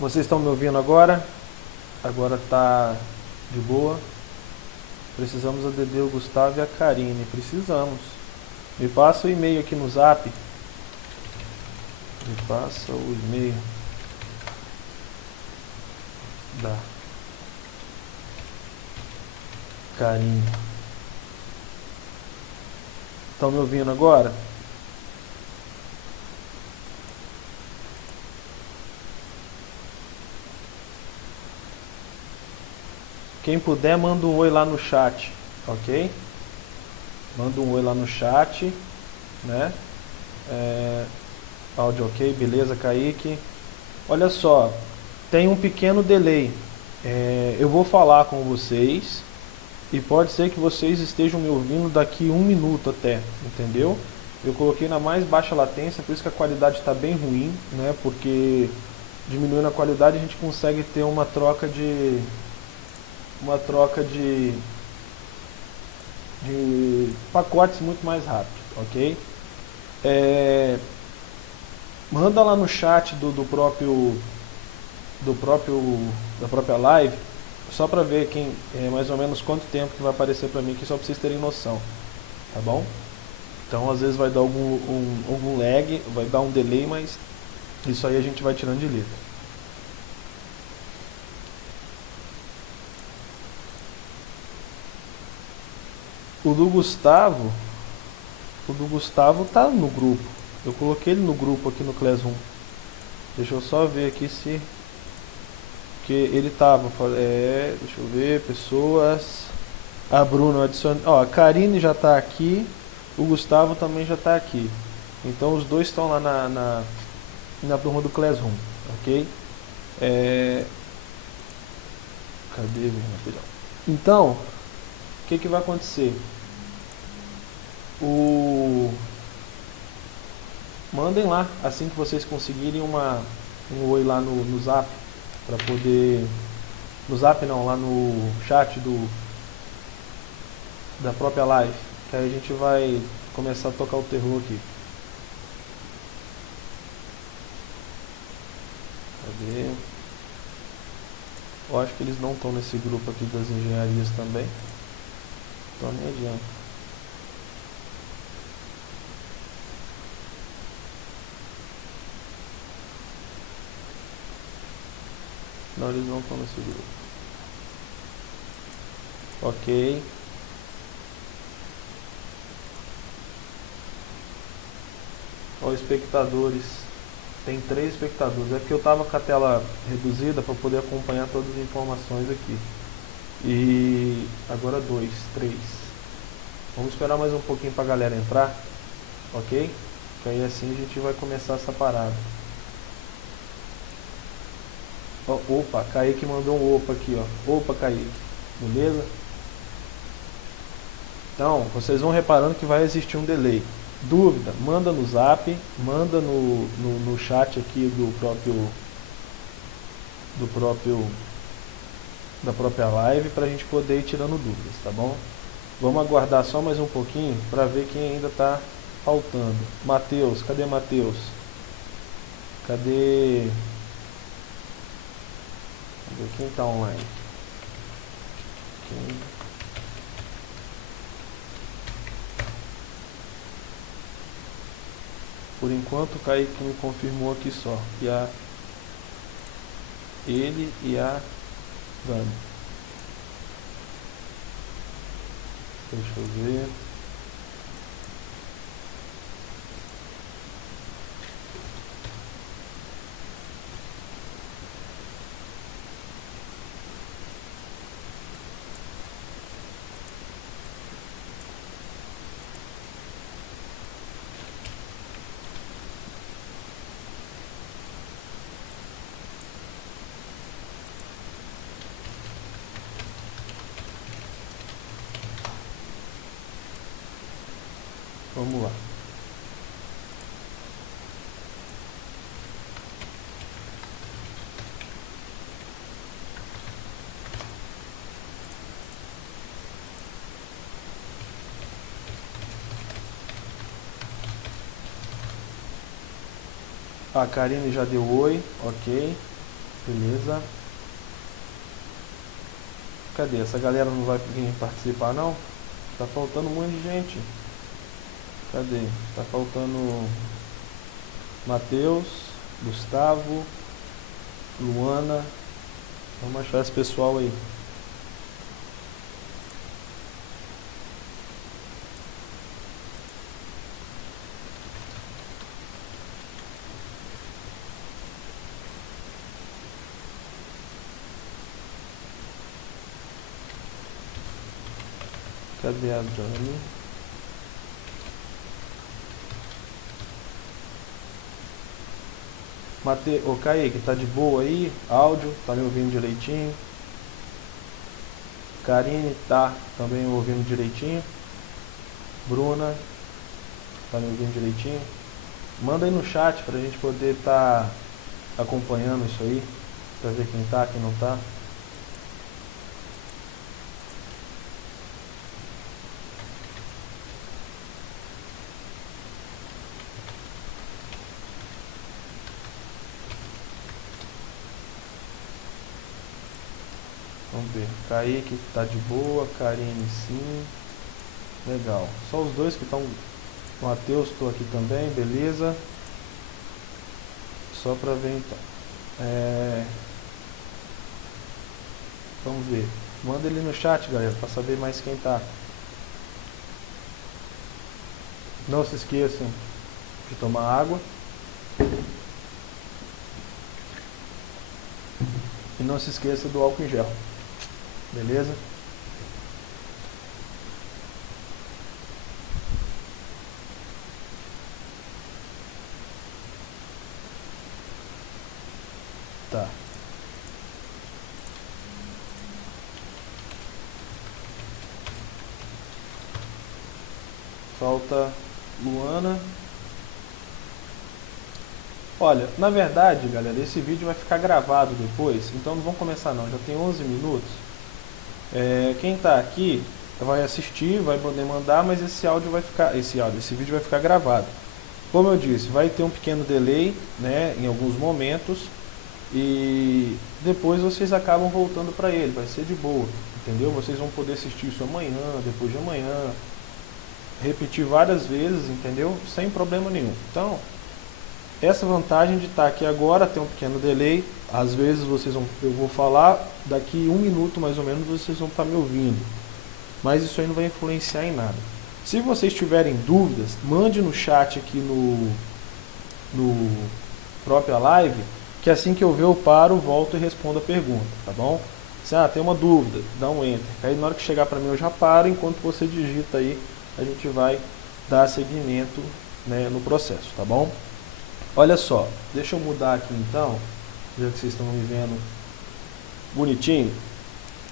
Vocês estão me ouvindo agora? Agora tá de boa. Precisamos a Dedê, o Gustavo e a Karine. Precisamos. Me passa o e-mail aqui no Zap. Me passa o e-mail da Karine. Estão me ouvindo agora? Quem puder, manda um oi lá no chat, ok? Manda um oi lá no chat, né? Áudio ok, beleza, Kaique? Olha só, tem um pequeno delay. Eu vou falar com vocês e pode ser que vocês estejam me ouvindo daqui 1 minuto até, entendeu? Eu coloquei na mais baixa latência, por isso que a qualidade está bem ruim, né? Porque diminuindo a qualidade a gente consegue ter uma troca de pacotes muito mais rápido, ok? Manda lá no chat da própria live, só para ver mais ou menos quanto tempo que vai aparecer para mim, que só para vocês terem noção, tá bom? Então às vezes vai dar algum lag, vai dar um delay, mas isso aí a gente vai tirando de letra. O do Gustavo tá no grupo. Eu coloquei ele no grupo aqui no Classroom. Deixa eu só ver aqui se... Porque ele tava... deixa eu ver, pessoas... A Bruna adiciona... Ó, a Karine já tá aqui. O Gustavo também já tá aqui. Então os dois estão lá na turma do Classroom, ok? Cadê, meu filhão? Então, o que vai acontecer? Mandem lá, assim que vocês conseguirem um oi lá no Zap, para poder... No Zap não, lá no chat da própria live, que aí a gente vai começar a tocar o terror aqui. Cadê? Eu acho que eles não estão nesse grupo aqui das engenharias também, então nem adianta. Não, eles não estão nesse grupo. Ok. Ó, espectadores. Tem 3 espectadores. É porque eu estava com a tela reduzida para poder acompanhar todas as informações aqui. E agora 2, 3. Vamos esperar mais um pouquinho para a galera entrar. Ok? Que aí assim a gente vai começar essa parada. Opa, Kaique mandou um opa aqui, ó. Opa, Kaique. Beleza? Então, vocês vão reparando que vai existir um delay. Dúvida, manda no Zap, manda no chat aqui da própria live, pra gente poder ir tirando dúvidas, tá bom? Vamos aguardar só mais um pouquinho para ver quem ainda tá faltando. Matheus, cadê Matheus? Cadê quem tá online? Por enquanto o Kaique me confirmou aqui só. Ele e a Dani. Deixa eu ver. Vamos lá. A Karine já deu oi, ok. Beleza. Cadê? Essa galera não vai vir participar não? Tá faltando um monte de gente. Cadê? Tá faltando Matheus, Gustavo, Luana. Vamos achar esse pessoal aí. Cadê a Dani? Ô Kaique, tá de boa aí? Áudio, tá me ouvindo direitinho? Karine, tá também ouvindo direitinho? Bruna, tá me ouvindo direitinho? Manda aí no chat pra gente poder tá acompanhando isso aí, pra ver quem tá, quem não tá. Vamos ver. Kaique tá de boa, Karine sim. Legal. Só os dois que estão. Matheus, estou aqui também, beleza. Só para ver então. Vamos ver. Manda ele no chat, galera, para saber mais quem tá. Não se esqueçam de tomar água. E não se esqueça do álcool em gel. Beleza? Tá. Falta Luana. Olha, na verdade, galera, esse vídeo vai ficar gravado depois, então não vamos começar não, já tem 11 minutos. Quem está aqui vai assistir, vai poder mandar, mas esse vídeo vai ficar gravado. Como eu disse, vai ter um pequeno delay, né, em alguns momentos, e depois vocês acabam voltando para ele, vai ser de boa, entendeu? Vocês vão poder assistir isso amanhã, depois de amanhã, repetir várias vezes, entendeu? Sem problema nenhum. Então, essa vantagem de estar aqui agora, tem um pequeno delay, às vezes eu vou falar, daqui 1 minuto mais ou menos vocês vão estar me ouvindo, mas isso aí não vai influenciar em nada. Se vocês tiverem dúvidas, mande no chat aqui no própria live, que assim que eu ver eu paro, volto e respondo a pergunta, tá bom? Se tem uma dúvida, dá um enter, aí na hora que chegar para mim eu já paro, enquanto você digita aí, a gente vai dar seguimento, né, no processo, tá bom? Olha só, deixa eu mudar aqui então, já que vocês estão me vendo bonitinho.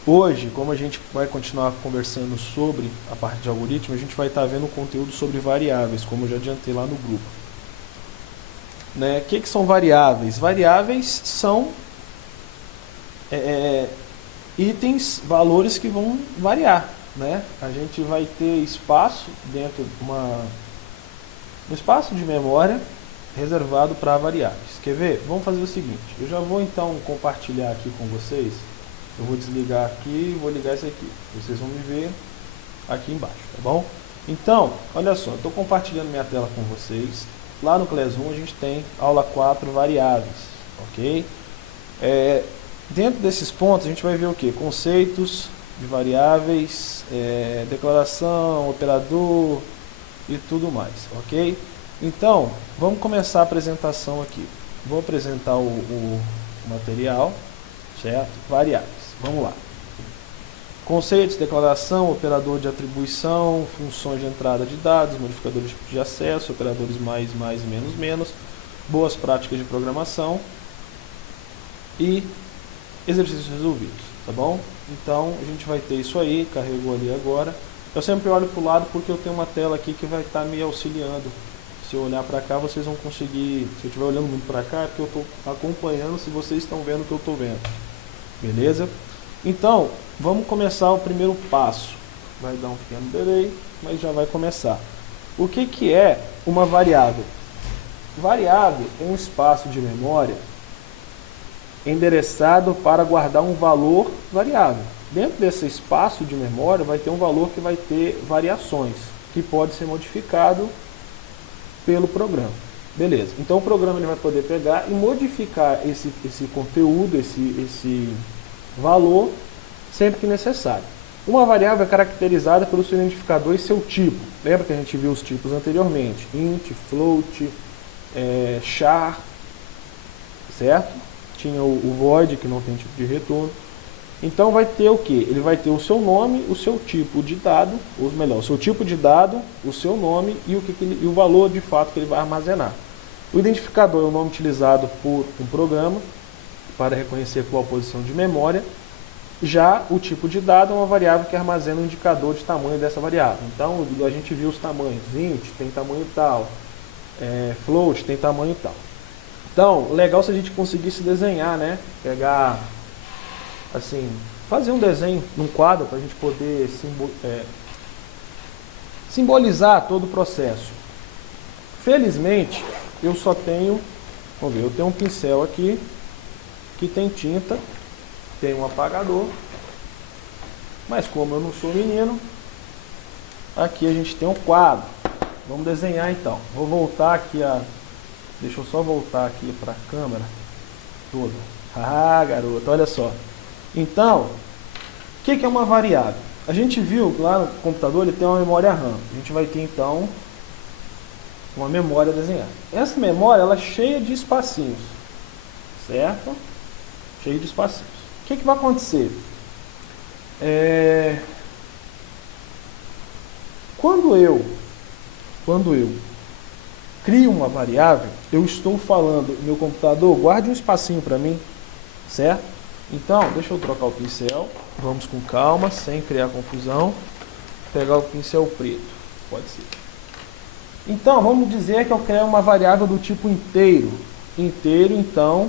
Hoje, como a gente vai continuar conversando sobre a parte de algoritmo, a gente vai estar vendo conteúdo sobre variáveis, como eu já adiantei lá no grupo. Né? O que são variáveis? Variáveis são itens, valores que vão variar. Né? A gente vai ter espaço dentro de um espaço de memória reservado para variáveis. Quer ver? Vamos fazer o seguinte, eu já vou então compartilhar aqui com vocês, eu vou desligar aqui e vou ligar isso aqui, vocês vão me ver aqui embaixo, tá bom? Então, olha só, estou compartilhando minha tela com vocês, lá no Classroom a gente tem aula 4 variáveis, ok? Dentro desses pontos a gente vai ver o que? Conceitos de variáveis, declaração, operador e tudo mais, ok? Então, vamos começar a apresentação aqui. Vou apresentar o material, certo? Variáveis. Vamos lá. Conceitos, declaração, operador de atribuição, funções de entrada de dados, modificadores de acesso, operadores mais, menos, menos, boas práticas de programação e exercícios resolvidos, tá bom? Então, a gente vai ter isso aí, carregou ali agora. Eu sempre olho para o lado porque eu tenho uma tela aqui que vai estar me auxiliando. Se eu olhar para cá, vocês vão conseguir, se eu estiver olhando muito para cá, é porque eu estou acompanhando se vocês estão vendo o que eu estou vendo. Beleza? Então, vamos começar o primeiro passo. Vai dar um pequeno delay, mas já vai começar. O que é uma variável? Variável é um espaço de memória endereçado para guardar um valor variável. Dentro desse espaço de memória vai ter um valor que vai ter variações, que pode ser modificado pelo programa. Beleza, então o programa ele vai poder pegar e modificar esse conteúdo, esse valor, sempre que necessário. Uma variável é caracterizada pelo seu identificador e seu tipo. Lembra que a gente viu os tipos anteriormente? Int, float, char, certo? Tinha o void, que não tem tipo de retorno. Então vai ter o que? Ele vai ter o seu nome, o seu tipo de dado, ou melhor, o seu tipo de dado, o seu nome e o valor de fato que ele vai armazenar. O identificador é o nome utilizado por um programa para reconhecer qual a posição de memória. Já o tipo de dado é uma variável que armazena um indicador de tamanho dessa variável. Então a gente viu os tamanhos. Int tem tamanho tal, float tem tamanho tal. Então, legal se a gente conseguisse desenhar, né? Pegar, assim, fazer um desenho num quadro para a gente poder simbolizar todo o processo. Felizmente, eu só tenho, vamos ver, eu tenho um pincel aqui que tem tinta, tem um apagador, mas como eu não sou menino, aqui a gente tem um quadro. Vamos desenhar então. Vou voltar aqui deixa eu só voltar aqui para a câmera toda. Ah, garoto, olha só. Então, o que é uma variável? A gente viu que lá no computador ele tem uma memória RAM. A gente vai ter então uma memória desenhada. Essa memória ela é cheia de espacinhos, certo? Cheia de espacinhos. O que vai acontecer? Quando eu crio uma variável, eu estou falando, meu computador, guarde um espacinho para mim, certo? Então, deixa eu trocar o pincel, vamos com calma, sem criar confusão, pegar o pincel preto, pode ser. Então, vamos dizer que eu quero uma variável do tipo inteiro. Inteiro, então,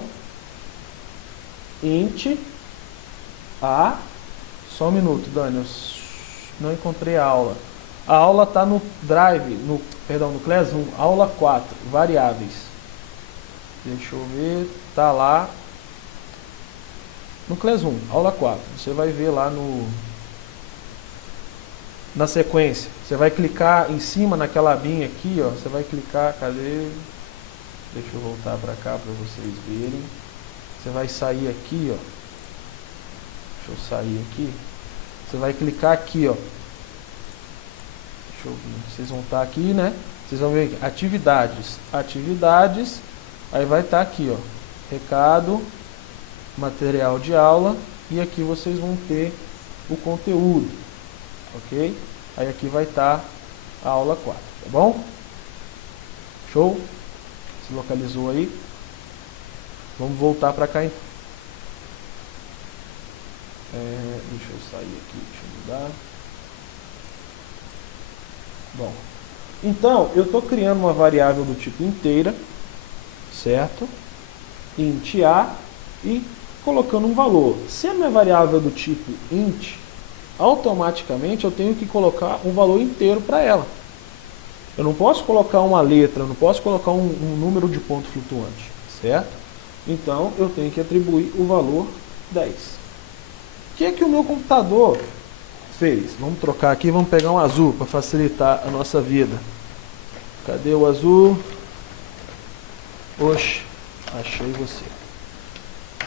int a, só um minuto, Dani, eu não encontrei a aula. A aula está no Drive, no Classroom, aula 4, variáveis. Deixa eu ver, está lá no Classroom, aula 4. Você vai ver lá na sequência. Você vai clicar em cima naquela abinha aqui, ó. Você vai clicar, cadê? Deixa eu voltar para cá para vocês verem. Você vai sair aqui, ó. Deixa eu sair aqui. Você vai clicar aqui, ó. Deixa eu ver. Vocês vão estar aqui, né? Vocês vão ver aqui, atividades. Atividades. Aí vai estar aqui, ó. Recado, material de aula. E aqui vocês vão ter o conteúdo. Ok? Aí aqui vai estar a aula 4. Tá bom? Show? Se localizou aí? Vamos voltar para cá então. Deixa eu sair aqui, deixa eu mudar. Bom, então eu estou criando uma variável do tipo inteira, certo? Int a e colocando um valor. Se a minha variável é do tipo int, automaticamente eu tenho que colocar um valor inteiro para ela. Eu não posso colocar uma letra, eu não posso colocar um número de ponto flutuante, certo? Então eu tenho que atribuir o valor 10. O que é que o meu computador fez? Vamos trocar aqui, vamos pegar um azul para facilitar a nossa vida. Cadê o azul? Oxe, achei você.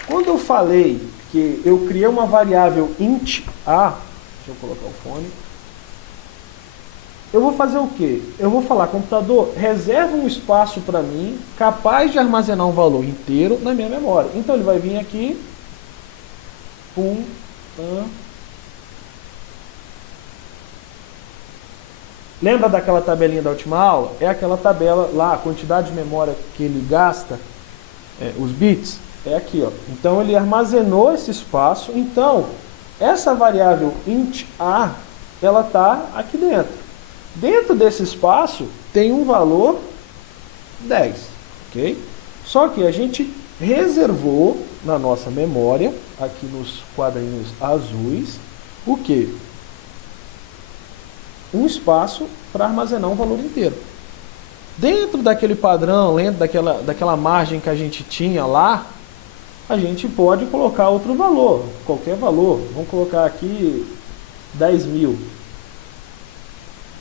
Quando eu falei que eu criei uma variável int a, deixa eu colocar o fone. Eu vou fazer o quê? Eu vou falar, computador, reserva um espaço para mim capaz de armazenar um valor inteiro na minha memória. Então ele vai vir aqui, lembra daquela tabelinha da última aula? É aquela tabela lá, a quantidade de memória que ele gasta, os bits, é aqui, ó. Então ele armazenou esse espaço, então essa variável int a, ela está aqui dentro. Dentro desse espaço tem um valor 10, ok? Só que a gente reservou na nossa memória, aqui nos quadrinhos azuis, o quê? Um espaço para armazenar um valor inteiro. Dentro daquele padrão, dentro daquela margem que a gente tinha lá, a gente pode colocar outro valor, qualquer valor. Vamos colocar aqui 10 mil.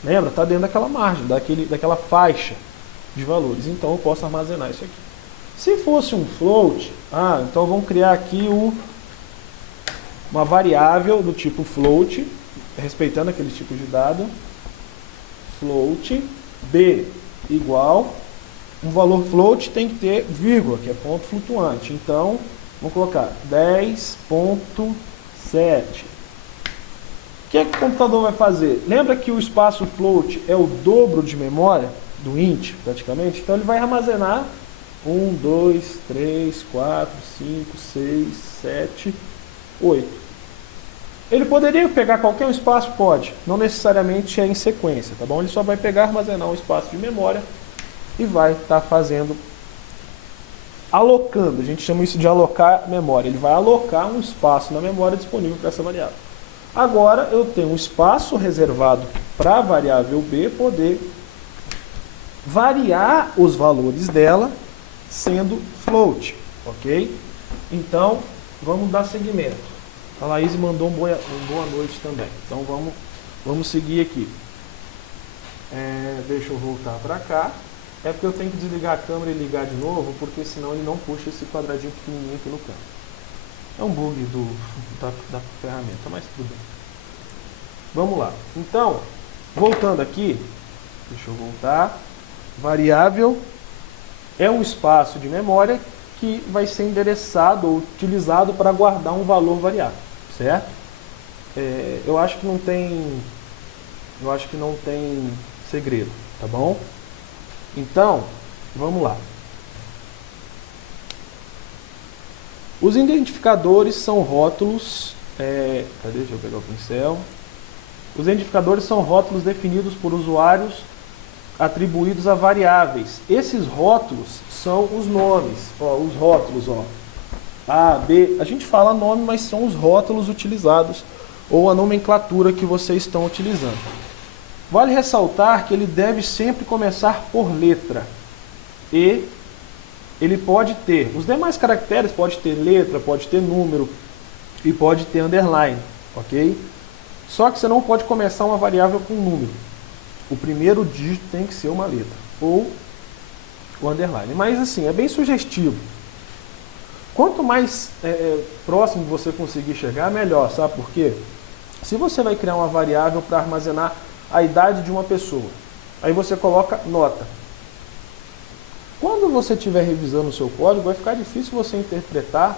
Lembra? Está dentro daquela margem, daquela faixa de valores. Então eu posso armazenar isso aqui. Se fosse um float, então vamos criar aqui uma variável do tipo float, respeitando aquele tipo de dado. Float b igual, um valor float tem que ter vírgula, que é ponto flutuante. Então, vamos colocar 10.7. O que é que o computador vai fazer? Lembra que o espaço float é o dobro de memória do int, praticamente? Então ele vai armazenar 1, 2, 3, 4, 5, 6, 7, 8. Ele poderia pegar qualquer um espaço? Pode. Não necessariamente é em sequência, tá bom? Ele só vai pegar, armazenar um espaço de memória e vai estar fazendo, alocando. A gente chama isso de alocar memória. Ele vai alocar um espaço na memória disponível para essa variável. Agora eu tenho um espaço reservado para a variável b poder variar os valores dela sendo float, ok? Então, vamos dar seguimento. A Laís mandou um boa noite também. Então, vamos seguir aqui. Deixa eu voltar para cá. É porque eu tenho que desligar a câmera e ligar de novo, porque senão ele não puxa esse quadradinho pequenininho aqui no canto. É um bug da ferramenta, mas tudo bem. Vamos lá. Então, voltando aqui, deixa eu voltar. Variável é um espaço de memória que vai ser endereçado ou utilizado para guardar um valor variável, certo? Eu acho que não tem segredo, tá bom? Então, vamos lá. Os identificadores são rótulos. Cadê? Deixa eu pegar o pincel. Os identificadores são rótulos definidos por usuários atribuídos a variáveis. Esses rótulos são os nomes. Os rótulos, A, B. A gente fala nome, mas são os rótulos utilizados ou a nomenclatura que vocês estão utilizando. Vale ressaltar que ele deve sempre começar por letra. E ele pode ter, os demais caracteres pode ter letra, pode ter número e pode ter underline, ok? Só que você não pode começar uma variável com número. O primeiro dígito tem que ser uma letra ou o underline. Mas assim, é bem sugestivo. Quanto mais próximo você conseguir chegar, melhor, sabe por quê? Se você vai criar uma variável para armazenar a idade de uma pessoa, aí você coloca nota. Quando você estiver revisando o seu código, vai ficar difícil você interpretar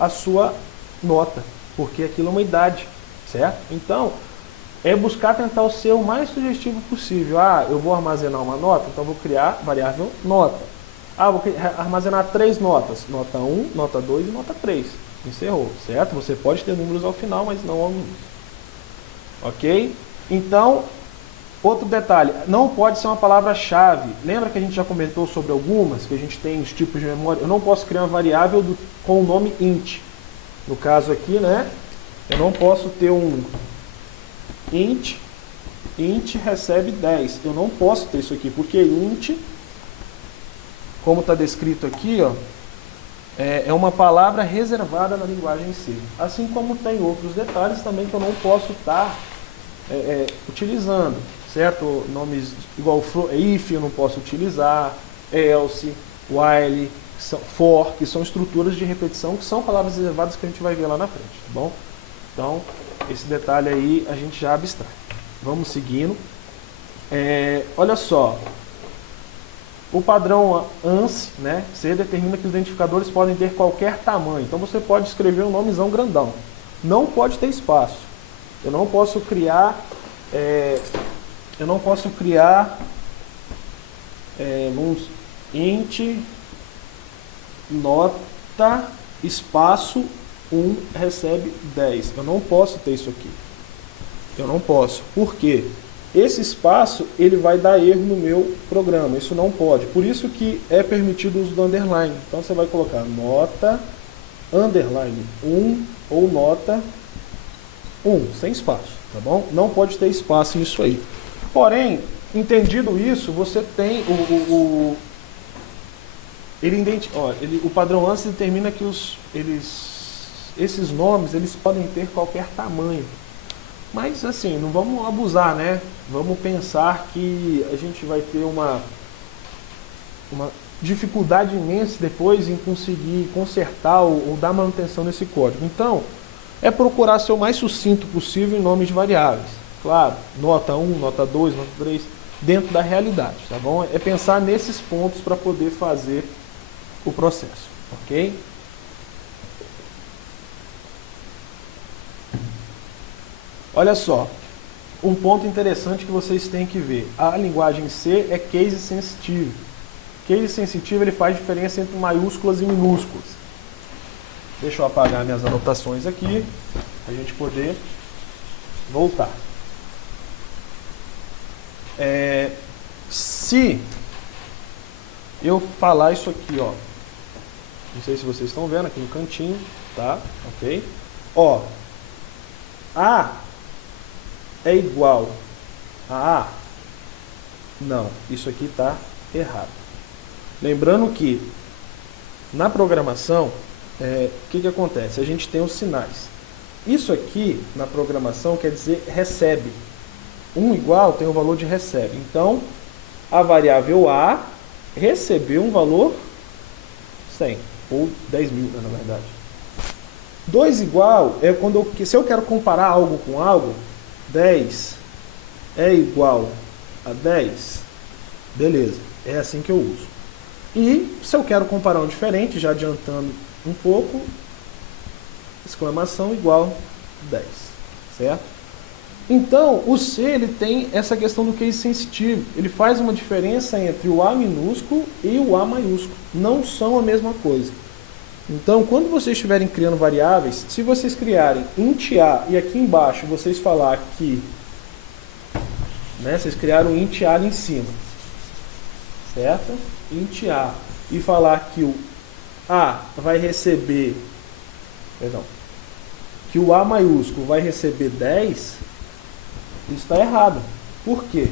a sua nota, porque aquilo é uma idade, certo? Então, é buscar tentar ser o mais sugestivo possível. Eu vou armazenar uma nota, então vou criar variável nota. Vou armazenar 3 notas, nota 1, nota 2 e nota 3. Encerrou, certo? Você pode ter números ao final, mas não ao início. Ok? Então, outro detalhe, não pode ser uma palavra-chave. Lembra que a gente já comentou sobre algumas, que a gente tem os tipos de memória? Eu não posso criar uma variável com o nome int. No caso aqui, né? Eu não posso ter um int recebe 10. Eu não posso ter isso aqui, porque int, como está descrito aqui, é uma palavra reservada na linguagem C. Assim como tem outros detalhes também que eu não posso estar utilizando. Certo? Nomes igual if eu não posso utilizar, else, while, for, que são estruturas de repetição, que são palavras reservadas que a gente vai ver lá na frente, tá bom? Então, esse detalhe aí a gente já abstrai. Vamos seguindo. Olha só, o padrão ANSI, né, C determina que os identificadores podem ter qualquer tamanho. Então você pode escrever um nomezão grandão. Não pode ter espaço. Eu não posso criar int nota espaço 1 recebe 10. Eu não posso ter isso aqui. Eu não posso. Por quê? Esse espaço ele vai dar erro no meu programa. Isso não pode. Por isso que é permitido o uso do underline. Então você vai colocar nota underline 1 ou nota 1, sem espaço. Tá bom? Não pode ter espaço nisso aí. Porém, entendido isso, você tem o padrão ANSI determina que esses nomes eles podem ter qualquer tamanho. Mas assim, não vamos abusar, né? Vamos pensar que a gente vai ter uma dificuldade imensa depois em conseguir consertar ou dar manutenção nesse código. Então, é procurar ser o mais sucinto possível em nomes de variáveis. Claro, nota 1, nota 2, nota 3, dentro da realidade, tá bom? É pensar nesses pontos para poder fazer o processo, ok? Olha só, um ponto interessante que vocês têm que ver. A linguagem C é case sensitive. Case sensitive ele faz diferença entre maiúsculas e minúsculas. Deixa eu apagar minhas anotações aqui, para a gente poder voltar. Se eu falar isso aqui, ó, não sei se vocês estão vendo aqui no cantinho, tá? Ok? Ó, A é igual a A? Não, isso aqui está errado. Lembrando que na programação, o que acontece? A gente tem os sinais. Isso aqui na programação quer dizer recebe. 1 igual tem o valor de recebe. Então, a variável A recebeu um valor 100, ou 10.000, na verdade. 2 igual é quando se eu quero comparar algo com algo, 10 é igual a 10, beleza, é assim que eu uso. E se eu quero comparar um diferente, já adiantando um pouco, exclamação igual 10, certo? Então, o C ele tem essa questão do case sensitivo. Ele faz uma diferença entre o A minúsculo e o A maiúsculo. Não são a mesma coisa. Então, quando vocês estiverem criando variáveis, se vocês criarem int A e aqui embaixo vocês falar que, né, vocês criaram int A ali em cima, certo? Int A e falar que o A vai receber, que o A maiúsculo vai receber 10, isso está errado. Por quê?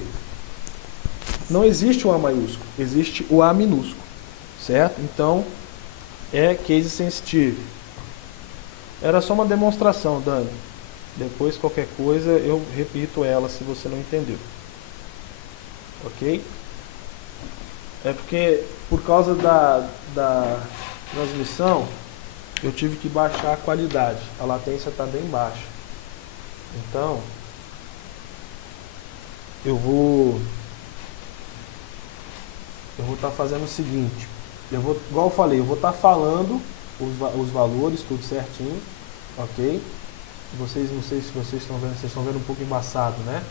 Não existe o A maiúsculo, existe o A minúsculo, certo? Então, é case sensitive. Era só uma demonstração, Dani. Depois, qualquer coisa, eu repito ela se você não entendeu. Ok? É porque, por causa da transmissão, eu tive que baixar a qualidade. A latência está bem baixa. Então, eu vou estar fazendo o seguinte. Igual eu falei, eu vou estar falando os valores, tudo certinho, ok? Vocês, não sei se vocês estão vendo um pouco embaçado, né?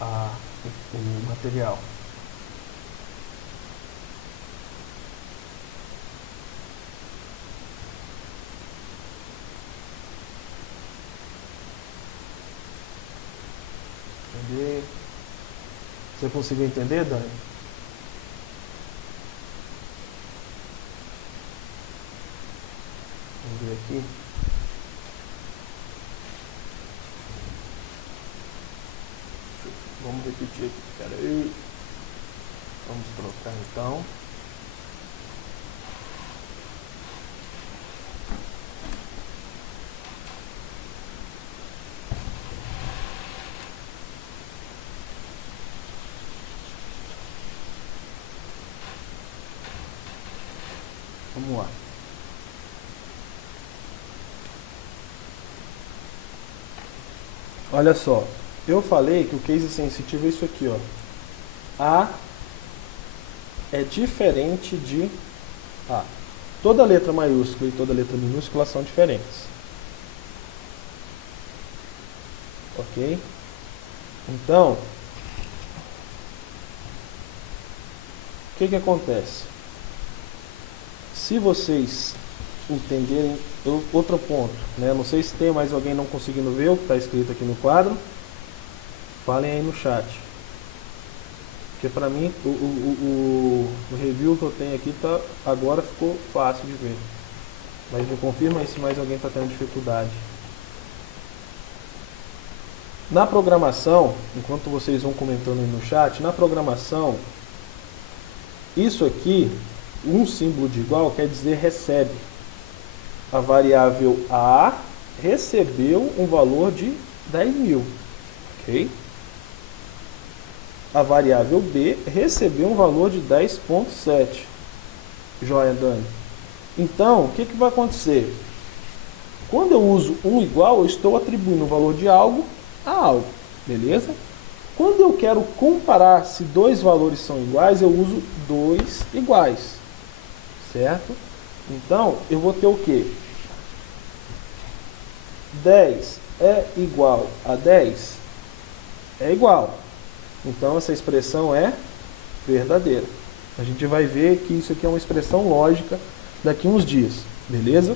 O material. Entender? Você conseguiu entender, Dani? Vamos ver aqui. Vamos repetir aqui. Espera aí. Vamos trocar então. Vamos lá. Olha só, eu falei que o case sensitivo é isso aqui, ó. A é diferente de A. Toda letra maiúscula e toda letra minúscula são diferentes. Ok? Então, o que acontece? Se vocês entenderem, outro ponto, né? Não sei se tem mais alguém não conseguindo ver o que está escrito aqui no quadro, falem aí no chat. Porque para mim o review que eu tenho aqui agora ficou fácil de ver. Mas me confirma aí se mais alguém está tendo dificuldade. Na programação, enquanto vocês vão comentando aí no chat, na programação, isso aqui um símbolo de igual quer dizer recebe. A variável A recebeu um valor de 10.000, ok? A variável B recebeu um valor de 10,7. Joia, Dani? Então, o que vai acontecer? Quando eu uso um igual, eu estou atribuindo o valor de algo a algo, beleza? Quando eu quero comparar se dois valores são iguais, eu uso dois iguais, certo? Então, eu vou ter o quê? 10 é igual a 10? É igual. Então, essa expressão é verdadeira. A gente vai ver que isso aqui é uma expressão lógica daqui a uns dias, beleza?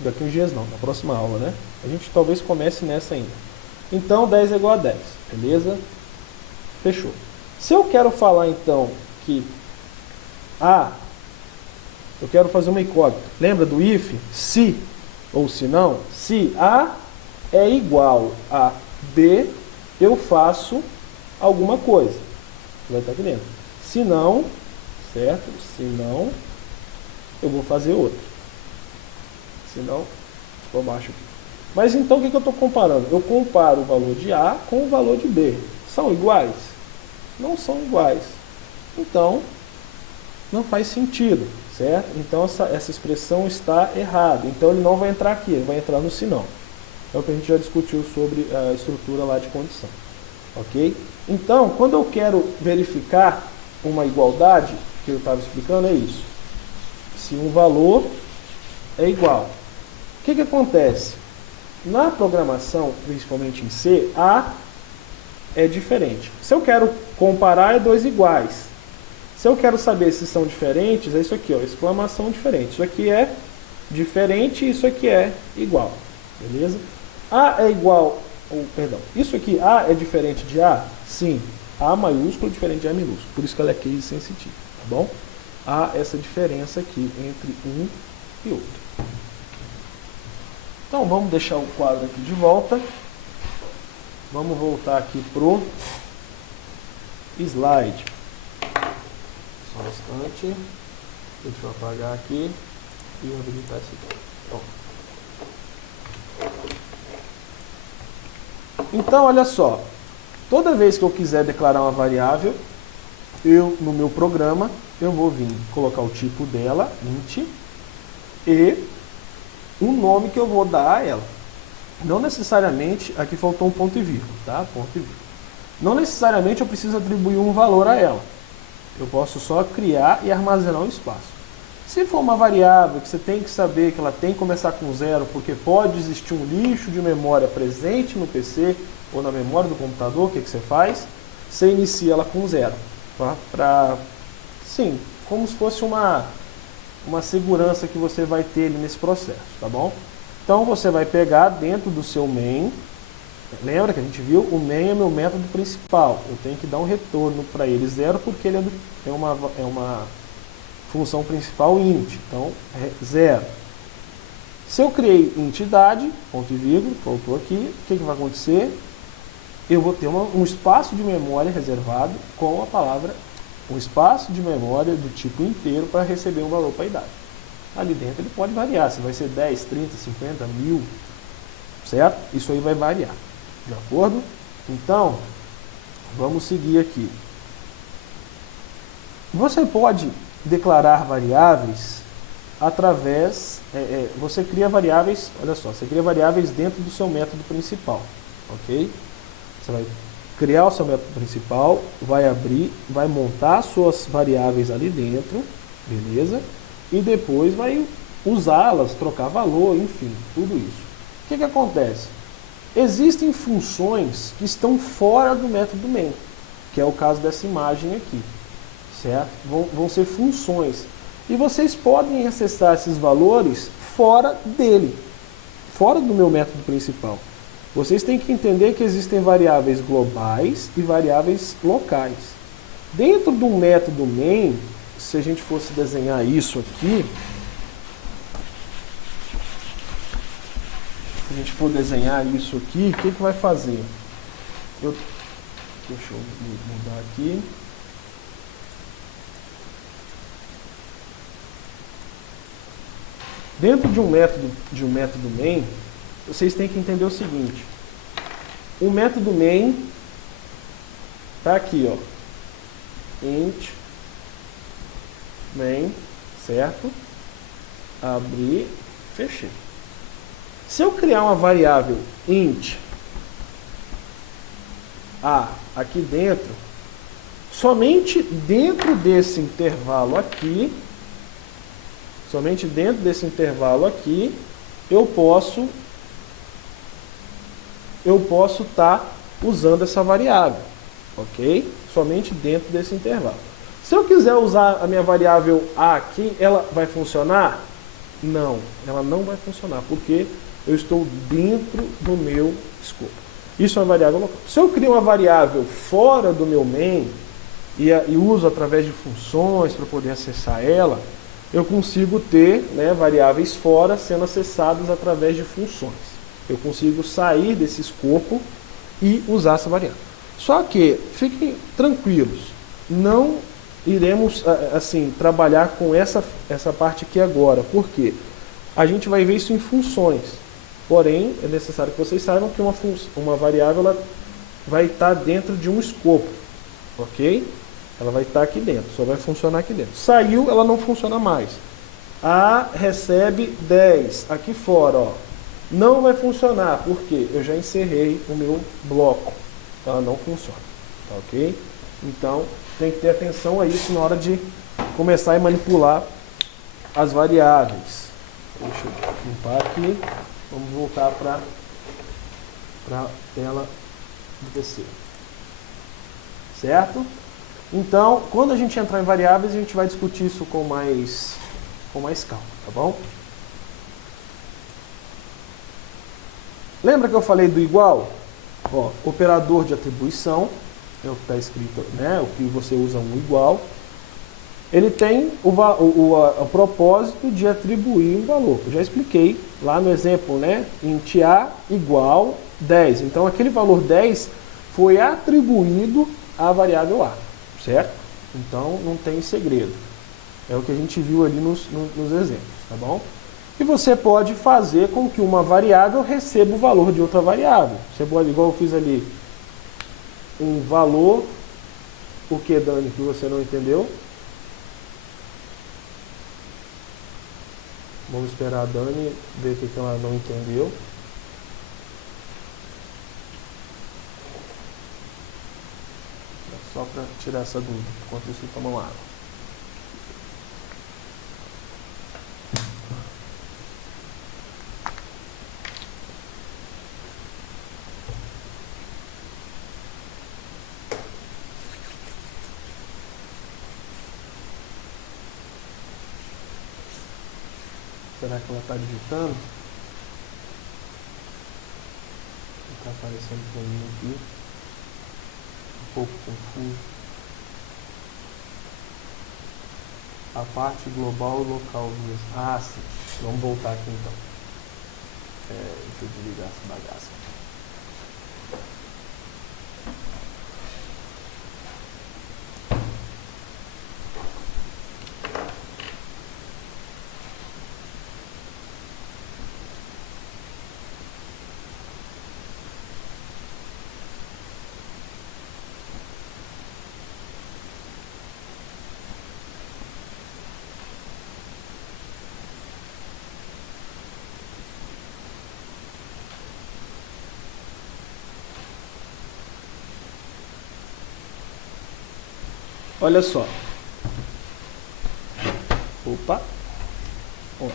Daqui a uns dias não, na próxima aula, né? A gente talvez comece nessa ainda. Então, 10 é igual a 10, beleza? Fechou. Se eu quero falar, então, que A, eu quero fazer uma incógnita. Lembra do if? Se, ou se não, se A é igual a B, eu faço alguma coisa. Vai estar aqui dentro. Se não, certo? Se não, eu vou fazer outra. Se não, ficou baixo aqui. Mas então o que eu estou comparando? Eu comparo o valor de A com o valor de B. São iguais? Não são iguais. Então, não faz sentido, certo? Então essa expressão está errada. Então ele não vai entrar aqui, ele vai entrar no se não. É o que a gente já discutiu sobre a estrutura lá de condição. Ok? Então, quando eu quero verificar uma igualdade, que eu estava explicando, é isso. Se um valor é igual. O que acontece? Na programação, principalmente em C, A é diferente. Se eu quero comparar, é dois iguais. Se eu quero saber se são diferentes, é isso aqui, ó, exclamação diferente. Isso aqui é diferente e isso aqui é igual. Beleza? A é igual, perdão, isso aqui, A é diferente de A? Sim. A maiúsculo é diferente de A minúsculo. Por isso que ela é case sensitive, tá bom? Há essa diferença aqui entre um e outro. Então vamos deixar o quadro aqui de volta. Vamos voltar aqui pro slide. Só um instante. Deixa eu apagar aqui e habilitar esse aqui. Pronto. Então, olha só. Toda vez que eu quiser declarar uma variável, no meu programa, eu vou vir colocar o tipo dela, int, e o nome que eu vou dar a ela. Não necessariamente, aqui faltou um ponto e vírgula, tá? Ponto e vírgula. Não necessariamente eu preciso atribuir um valor a ela. Eu posso só criar e armazenar um espaço. Se for uma variável que você tem que saber que ela tem que começar com zero, porque pode existir um lixo de memória presente no PC ou na memória do computador, o que você faz? Você inicia ela com zero. Tá? Sim, como se fosse uma segurança que você vai ter ali nesse processo, tá bom? Então você vai pegar dentro do seu main, lembra que a gente viu? O main é meu método principal, eu tenho que dar um retorno para ele zero, porque ele é uma função principal int, então é zero. Se eu criei entidade, ponto e vírgula, faltou aqui, o que vai acontecer? Eu vou ter um espaço de memória reservado com a palavra, um espaço de memória do tipo inteiro para receber um valor para a idade. Ali dentro ele pode variar, se vai ser 10, 30, 50, 1000, certo? Isso aí vai variar, de acordo? Então, vamos seguir aqui. Você pode declarar variáveis através, você cria variáveis, olha só, você cria variáveis dentro do seu método principal, ok? Você vai criar o seu método principal, vai abrir, vai montar suas variáveis ali dentro, beleza? E depois vai usá-las, trocar valor, enfim, tudo isso. O que acontece? Existem funções que estão fora do método main, que é o caso dessa imagem aqui, certo? Vão ser funções. E vocês podem acessar esses valores fora dele, fora do meu método principal. Vocês têm que entender que existem variáveis globais e variáveis locais. Dentro do método main, se a gente fosse desenhar isso aqui, o que vai fazer? Deixa eu mudar aqui. Dentro de um método main, vocês têm que entender o seguinte. O método main está aqui, ó. Int main, certo? Abrir, fechei. Se eu criar uma variável int a aqui dentro, somente dentro desse intervalo aqui, eu posso estar usando essa variável, ok? Somente dentro desse intervalo. Se eu quiser usar a minha variável a aqui, ela vai funcionar? Não, ela não vai funcionar, porque eu estou dentro do meu escopo. Isso é uma variável local. Se eu crio uma variável fora do meu main e uso através de funções para poder acessar ela, eu consigo ter, né, variáveis fora sendo acessadas através de funções. Eu consigo sair desse escopo e usar essa variável. Só que, fiquem tranquilos, não iremos assim, trabalhar com essa parte aqui agora. Por quê? A gente vai ver isso em funções. Porém, é necessário que vocês saibam que uma variável ela vai estar dentro de um escopo. Ok? Ela vai estar aqui dentro, só vai funcionar aqui dentro. Saiu, ela não funciona mais. A recebe 10 aqui fora, ó. Não vai funcionar, porque eu já encerrei o meu bloco. Então ela não funciona. Tá ok? Então, tem que ter atenção a isso na hora de começar a manipular as variáveis. Deixa eu limpar aqui. Vamos voltar para a tela do PC. Certo? Então, quando a gente entrar em variáveis, a gente vai discutir isso com mais calma, tá bom? Lembra que eu falei do igual? Ó, operador de atribuição, é o que está escrito, né? O que você usa um igual. Ele tem o propósito de atribuir um valor. Eu já expliquei lá no exemplo, né? Int a igual 10. Então, aquele valor 10 foi atribuído à variável a, certo? Então, não tem segredo. É o que a gente viu ali nos exemplos, tá bom? E você pode fazer com que uma variável receba o valor de outra variável. Você pode, igual eu fiz ali, um valor, o que, Dani, que você não entendeu? Vamos esperar a Dani ver o que ela não entendeu. Só para tirar essa dúvida. Enquanto isso, toma uma água. Será que ela está digitando? Está aparecendo para mim aqui. Um pouco confuso. A parte global e local mesmo. Ah, sim. Vamos voltar aqui então. Deixa eu desligar essa bagaça. Olha só. Opa. Ó.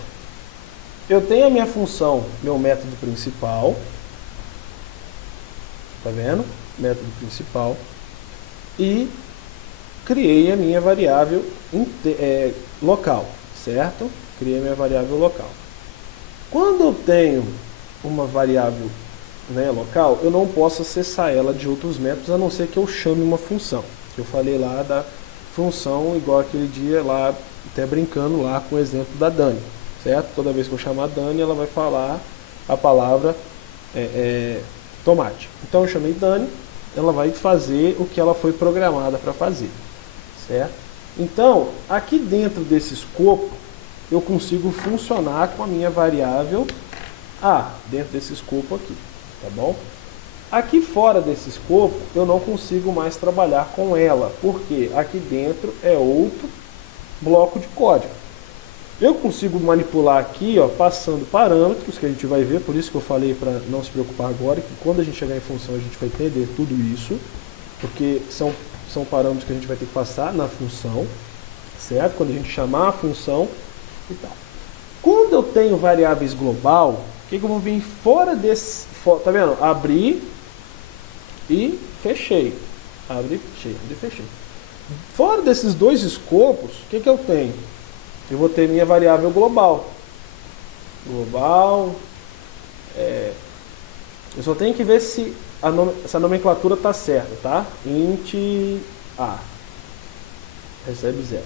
Eu tenho a minha função, meu método principal. Tá vendo? Método principal. E criei a minha variável local, certo? Criei a minha variável local. Quando eu tenho uma variável, né, local, eu não posso acessar ela de outros métodos, a não ser que eu chame uma função. Eu falei lá da função, igual aquele dia lá, até brincando lá com o exemplo da Dani, certo? Toda vez que eu chamar a Dani, ela vai falar a palavra tomate. Então eu chamei Dani, ela vai fazer o que ela foi programada para fazer, certo? Então, aqui dentro desse escopo, eu consigo funcionar com a minha variável A, dentro desse escopo aqui, tá bom? Aqui fora desse escopo, eu não consigo mais trabalhar com ela, porque aqui dentro é outro bloco de código. Eu consigo manipular aqui, ó, passando parâmetros, que a gente vai ver, por isso que eu falei para não se preocupar agora, que quando a gente chegar em função a gente vai entender tudo isso, porque são parâmetros que a gente vai ter que passar na função, certo? Quando a gente chamar a função e tal. Quando eu tenho variáveis global, o que eu vou vir fora desse, tá vendo? Abrir e fechei. Abri, fechei, abri, fechei. Fora desses dois escopos, o que eu tenho? Eu vou ter minha variável global. Global. Eu só tenho que ver se essa nomenclatura está certa, tá? Int A. Recebe 0.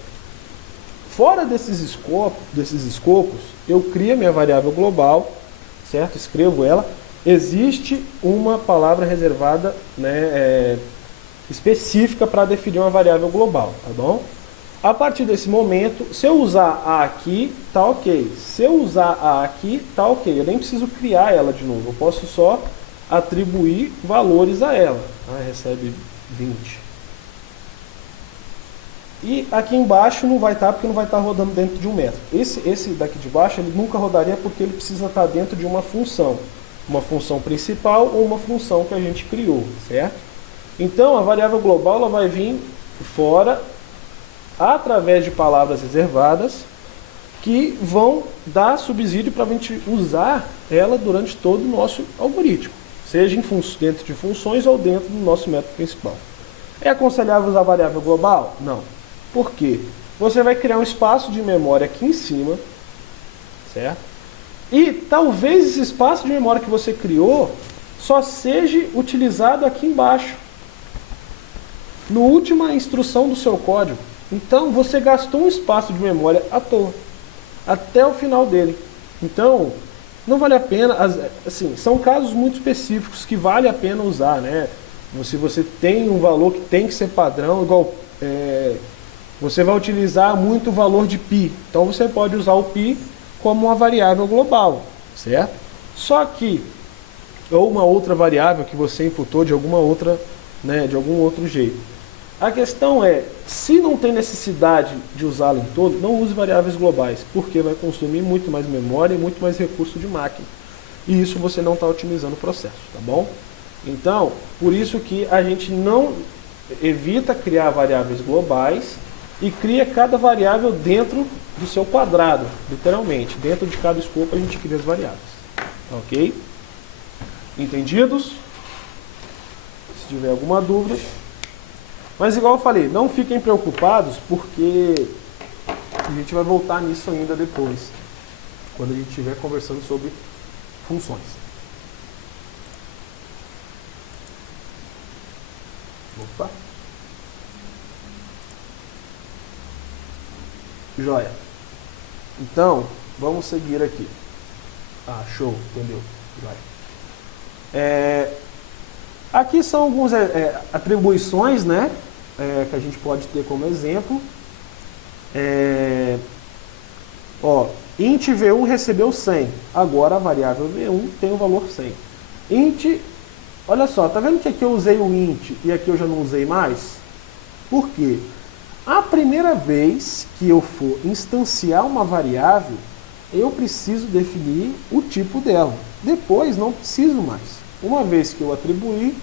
Fora desses escopos, eu crio minha variável global, certo? Escrevo ela. Existe uma palavra reservada, né, específica para definir uma variável global, tá bom? A partir desse momento, se eu usar A aqui, tá ok. Se eu usar A aqui, tá ok. Eu nem preciso criar ela de novo. Eu posso só atribuir valores a ela. Recebe 20. E aqui embaixo não vai estar, porque não vai estar rodando dentro de um método. Esse daqui de baixo, ele nunca rodaria porque ele precisa estar dentro de uma função. Uma função principal ou uma função que a gente criou, certo? Então, a variável global ela vai vir fora através de palavras reservadas que vão dar subsídio para a gente usar ela durante todo o nosso algoritmo, seja dentro de funções ou dentro do nosso método principal. É aconselhável usar a variável global? Não. Por quê? Você vai criar um espaço de memória aqui em cima, certo? E talvez esse espaço de memória que você criou só seja utilizado aqui embaixo, na última instrução do seu código. Então, você gastou um espaço de memória à toa, até o final dele. Então, não vale a pena, assim, são casos muito específicos que vale a pena usar, né? Se você tem um valor que tem que ser padrão, igual, você vai utilizar muito o valor de π. Então, você pode usar o π como uma variável global, certo? Só que, ou uma outra variável que você imputou de alguma outra, né, de algum outro jeito. A questão é, se não tem necessidade de usá-la em todo, não use variáveis globais, porque vai consumir muito mais memória e muito mais recurso de máquina. E isso você não está otimizando o processo, tá bom? Então, por isso que a gente não evita criar variáveis globais e cria cada variável dentro do seu quadrado, literalmente. Dentro de cada escopo a gente cria as variáveis. Ok? Entendidos? Se tiver alguma dúvida... Mas igual eu falei, não fiquem preocupados, porque a gente vai voltar nisso ainda depois, quando a gente estiver conversando sobre funções. Opa! Joia! Então, vamos seguir aqui. Show, entendeu? Joia. Aqui são algumas atribuições, né, que a gente pode ter como exemplo. Int V1 recebeu 100. Agora a variável V1 tem o valor 100. Int, olha só, tá vendo que aqui eu usei o int e aqui eu já não usei mais? Por quê? A primeira vez que eu for instanciar uma variável, eu preciso definir o tipo dela. Depois não preciso mais. Uma vez que eu atribuir,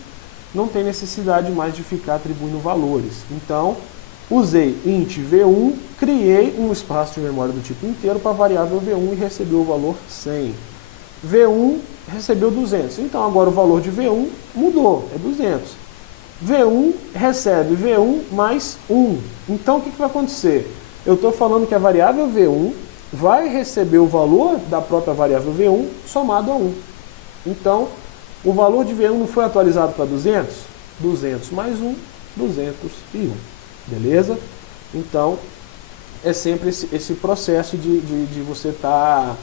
não tem necessidade mais de ficar atribuindo valores. Então, usei int V1, criei um espaço de memória do tipo inteiro para a variável V1 e recebeu o valor 100. V1 recebeu 200. Então, agora o valor de V1 mudou, é 200. V1 recebe V1 mais 1. Então, o que vai acontecer? Eu estou falando que a variável V1 vai receber o valor da própria variável V1 somado a 1. Então, o valor de V1 não foi atualizado para 200? 200 mais 1, 201. Beleza? Então, é sempre esse processo de você estar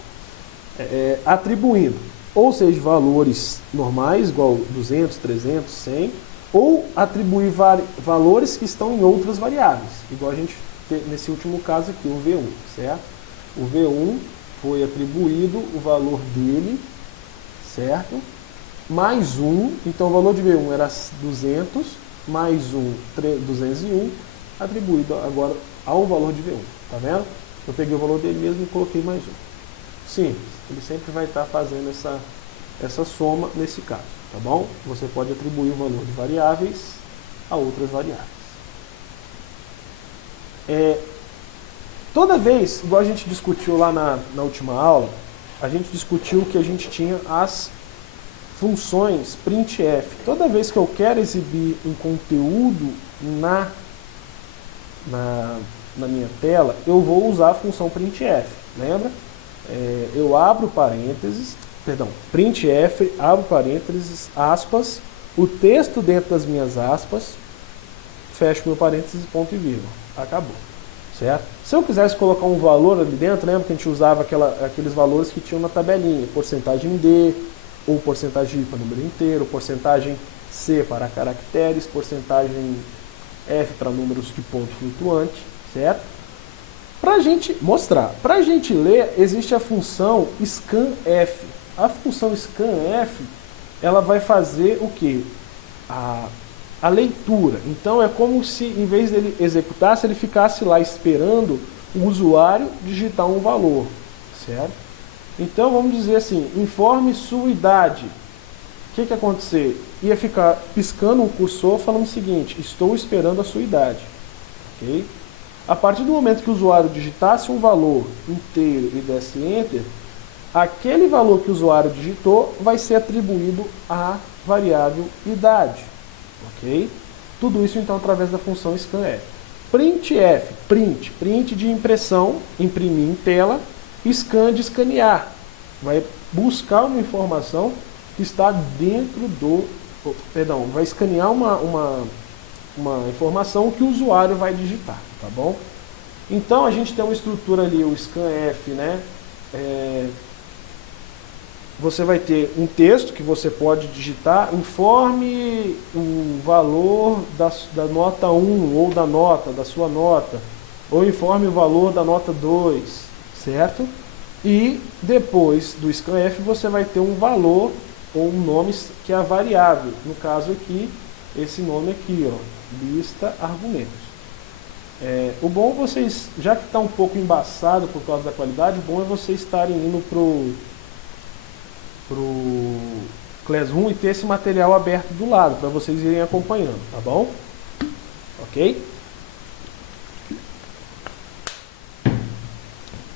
atribuindo. Ou seja, valores normais, igual 200, 300, 100, ou atribuir valores que estão em outras variáveis, igual a gente tem nesse último caso aqui, o V1, certo? O V1 foi atribuído o valor dele, certo? Mais 1, então o valor de V1 era 200, mais 1, 201, atribuído agora ao valor de V1, tá vendo? Eu peguei o valor dele mesmo e coloquei mais 1. Simples, ele sempre vai estar fazendo essa soma nesse caso, tá bom? Você pode atribuir o valor de variáveis a outras variáveis. Toda vez, igual a gente discutiu lá na última aula, a gente discutiu que a gente tinha as funções printf. Toda vez que eu quero exibir um conteúdo na minha tela, eu vou usar a função printf, lembra? Eu abro parênteses, printf, abro parênteses, aspas, o texto dentro das minhas aspas, fecho meu parênteses, ponto e vírgula. Acabou. Certo? Se eu quisesse colocar um valor ali dentro, lembra que a gente usava aqueles valores que tinham na tabelinha, porcentagem D, ou porcentagem I para número inteiro, porcentagem C para caracteres, porcentagem F para números de ponto flutuante, certo? Para a gente mostrar, para a gente ler, existe a função scanf. A função scanf, ela vai fazer o quê? A leitura. Então é como se, em vez dele executasse, ele ficasse lá esperando o usuário digitar um valor, certo? Então vamos dizer assim, informe sua idade. O que ia acontecer? Ia ficar piscando um cursor falando o seguinte, estou esperando a sua idade. Ok? A partir do momento que o usuário digitasse um valor inteiro e desse Enter, aquele valor que o usuário digitou vai ser atribuído à variável idade. Ok? Tudo isso então através da função scanf. Printf, print de impressão, imprimir em tela, scan de escanear. Vai buscar uma informação que está dentro do... vai escanear uma informação que o usuário vai digitar, tá bom? Então a gente tem uma estrutura ali, o scanf, né? Você vai ter um texto que você pode digitar, informe o valor da nota 1 ou da sua nota, ou informe o valor da nota 2, certo? E depois do scanf você vai ter um valor ou um nome que é a variável. No caso aqui, esse nome aqui, ó, lista argumentos. O bom é vocês, já que está um pouco embaçado por causa da qualidade, o bom é vocês estarem indo pro Classroom e ter esse material aberto do lado, para vocês irem acompanhando, tá bom? Ok?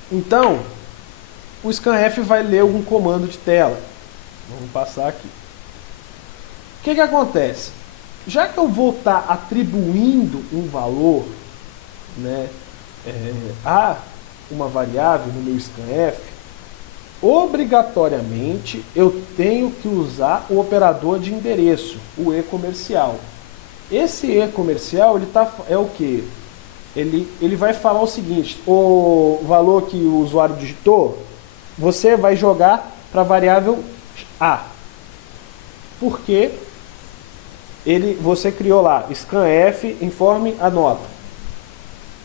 Então, o scanf vai ler algum comando de tela. Vamos passar aqui. O que acontece? Já que eu vou estar atribuindo um valor, né, a uma variável no meu scanf, obrigatoriamente eu tenho que usar o operador de endereço, o e-comercial. Esse e-comercial é o que? Ele vai falar o seguinte, o valor que o usuário digitou, você vai jogar para a variável A. Porque você criou lá, scanf, informe a nota.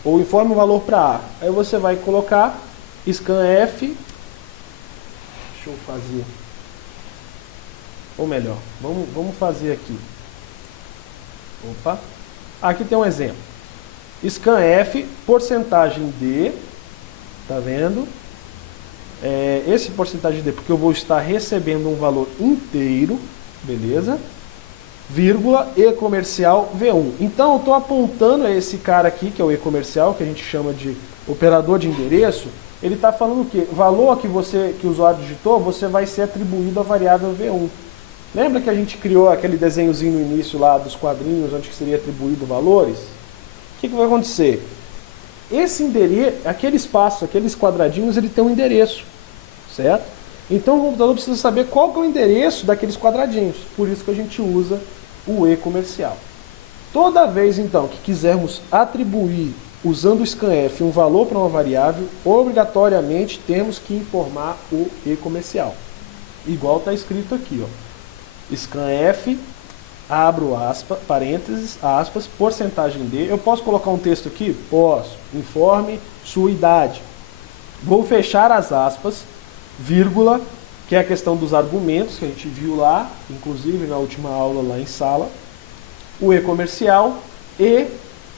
Ou informe o valor para A. Aí você vai colocar scanf, deixa eu fazer, ou melhor, vamos fazer aqui. Opa, aqui tem um exemplo. Scanf, porcentagem D, tá vendo? Esse porcentagem D, porque eu vou estar recebendo um valor inteiro, beleza? Vírgula, e-comercial V1. Então eu estou apontando a esse cara aqui, que é o e-comercial, que a gente chama de operador de endereço. Ele está falando o quê? Valor que o usuário digitou, você vai ser atribuído à variável V1. Lembra que a gente criou aquele desenhozinho no início lá dos quadrinhos, onde seria atribuído valores? O que vai acontecer? Esse endereço, aquele espaço, aqueles quadradinhos, ele tem um endereço, certo? Então o computador precisa saber qual que é o endereço daqueles quadradinhos. Por isso que a gente usa o e-comercial. Toda vez, então, que quisermos atribuir, usando o scanf, um valor para uma variável, obrigatoriamente temos que informar o e-comercial. Igual está escrito aqui, ó. Scanf, abro aspas, parênteses, aspas, porcentagem D. Eu posso colocar um texto aqui? Posso. Informe sua idade. Vou fechar as aspas, vírgula, que é a questão dos argumentos que a gente viu lá, inclusive na última aula lá em sala, o E comercial e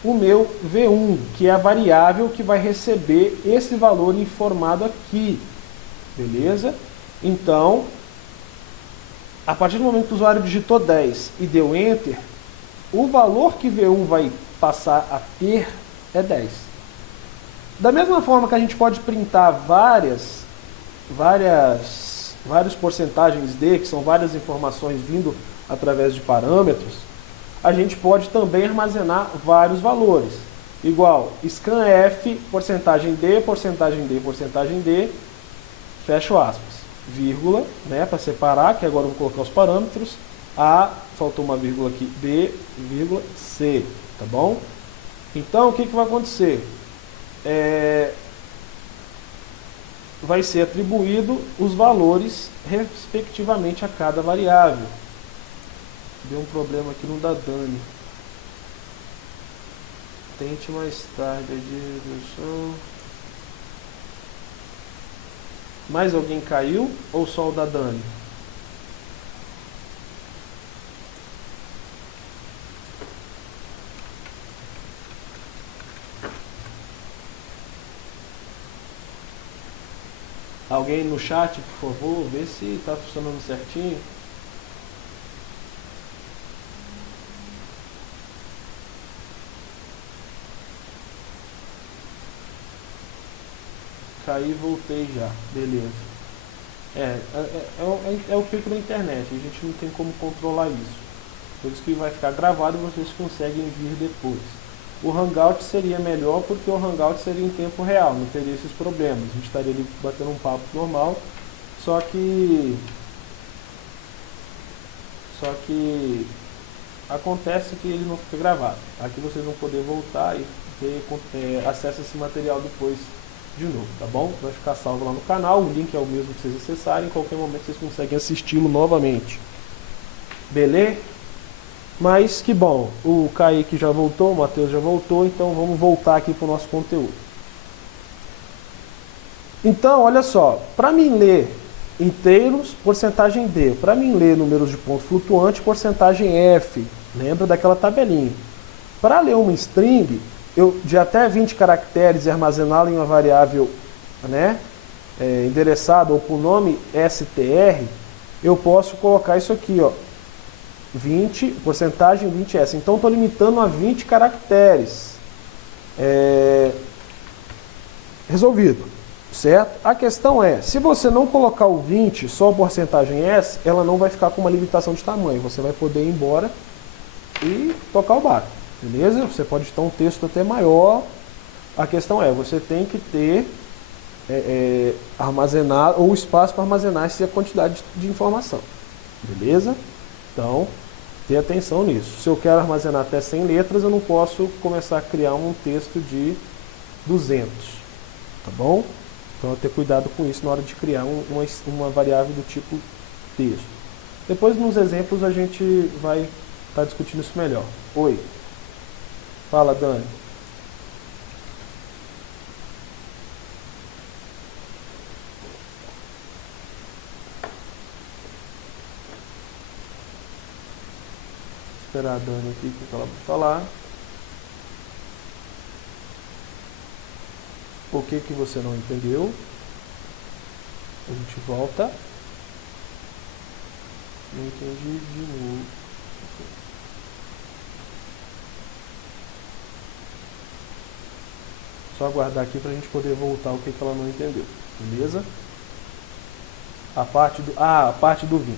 o meu V1, que é a variável que vai receber esse valor informado aqui, beleza? Então, a partir do momento que o usuário digitou 10 e deu Enter, o valor que V1 vai passar a ter é 10. Da mesma forma que a gente pode printar várias porcentagens D, que são várias informações vindo através de parâmetros, a gente pode também armazenar vários valores. Igual scanf, porcentagem D, porcentagem D, porcentagem D, fecho aspas, vírgula, né, para separar, que agora eu vou colocar os parâmetros, A, faltou uma vírgula aqui, B, vírgula, C, tá bom? Então, o que vai acontecer? Vai ser atribuído os valores respectivamente a cada variável. Deu um problema aqui no da Dani. Tente mais tarde a direção. Mais alguém caiu ou só o da Dani? Alguém no chat, por favor, vê se está funcionando certinho. Caí e voltei já, beleza. É o filtro da internet, a gente não tem como controlar isso. Por isso que vai ficar gravado e vocês conseguem vir depois. O Hangout seria melhor porque o Hangout seria em tempo real, não teria esses problemas. A gente estaria ali batendo um papo normal, só que acontece que ele não fica gravado. Aqui vocês vão poder voltar e ter acesso a esse material depois de novo, tá bom? Vai ficar salvo lá no canal, o link é o mesmo que vocês acessarem, em qualquer momento vocês conseguem assisti-lo novamente. Beleza? Mas que bom, o Kaique já voltou, o Matheus já voltou, então vamos voltar aqui para o nosso conteúdo. Então, olha só, para mim ler inteiros, porcentagem D. Para mim ler números de ponto flutuante, porcentagem F. Lembra daquela tabelinha. Para ler uma string, de até 20 caracteres e armazená-la em uma variável, né, endereçada ou por nome str, eu posso colocar isso aqui, ó, 20, porcentagem 20s. Então estou limitando a 20 caracteres. Resolvido, certo? A questão é, se você não colocar o 20, só a porcentagem S, ela não vai ficar com uma limitação de tamanho. Você vai poder ir embora e tocar o barco. Beleza? Você pode editar um texto até maior. A questão é, você tem que ter armazenar ou espaço para armazenar essa quantidade de informação. Beleza? Então, ter atenção nisso. Se eu quero armazenar até 100 letras, eu não posso começar a criar um texto de 200. Tá bom? Então, ter cuidado com isso na hora de criar uma variável do tipo texto. Depois, nos exemplos, a gente vai estar discutindo isso melhor. Oi. Fala, Dani. Esperar a Dani aqui, o que ela vai falar. O que você não entendeu? A gente volta. Não entendi de novo. Só aguardar aqui para a gente poder voltar o que ela não entendeu. Beleza? A parte do 20.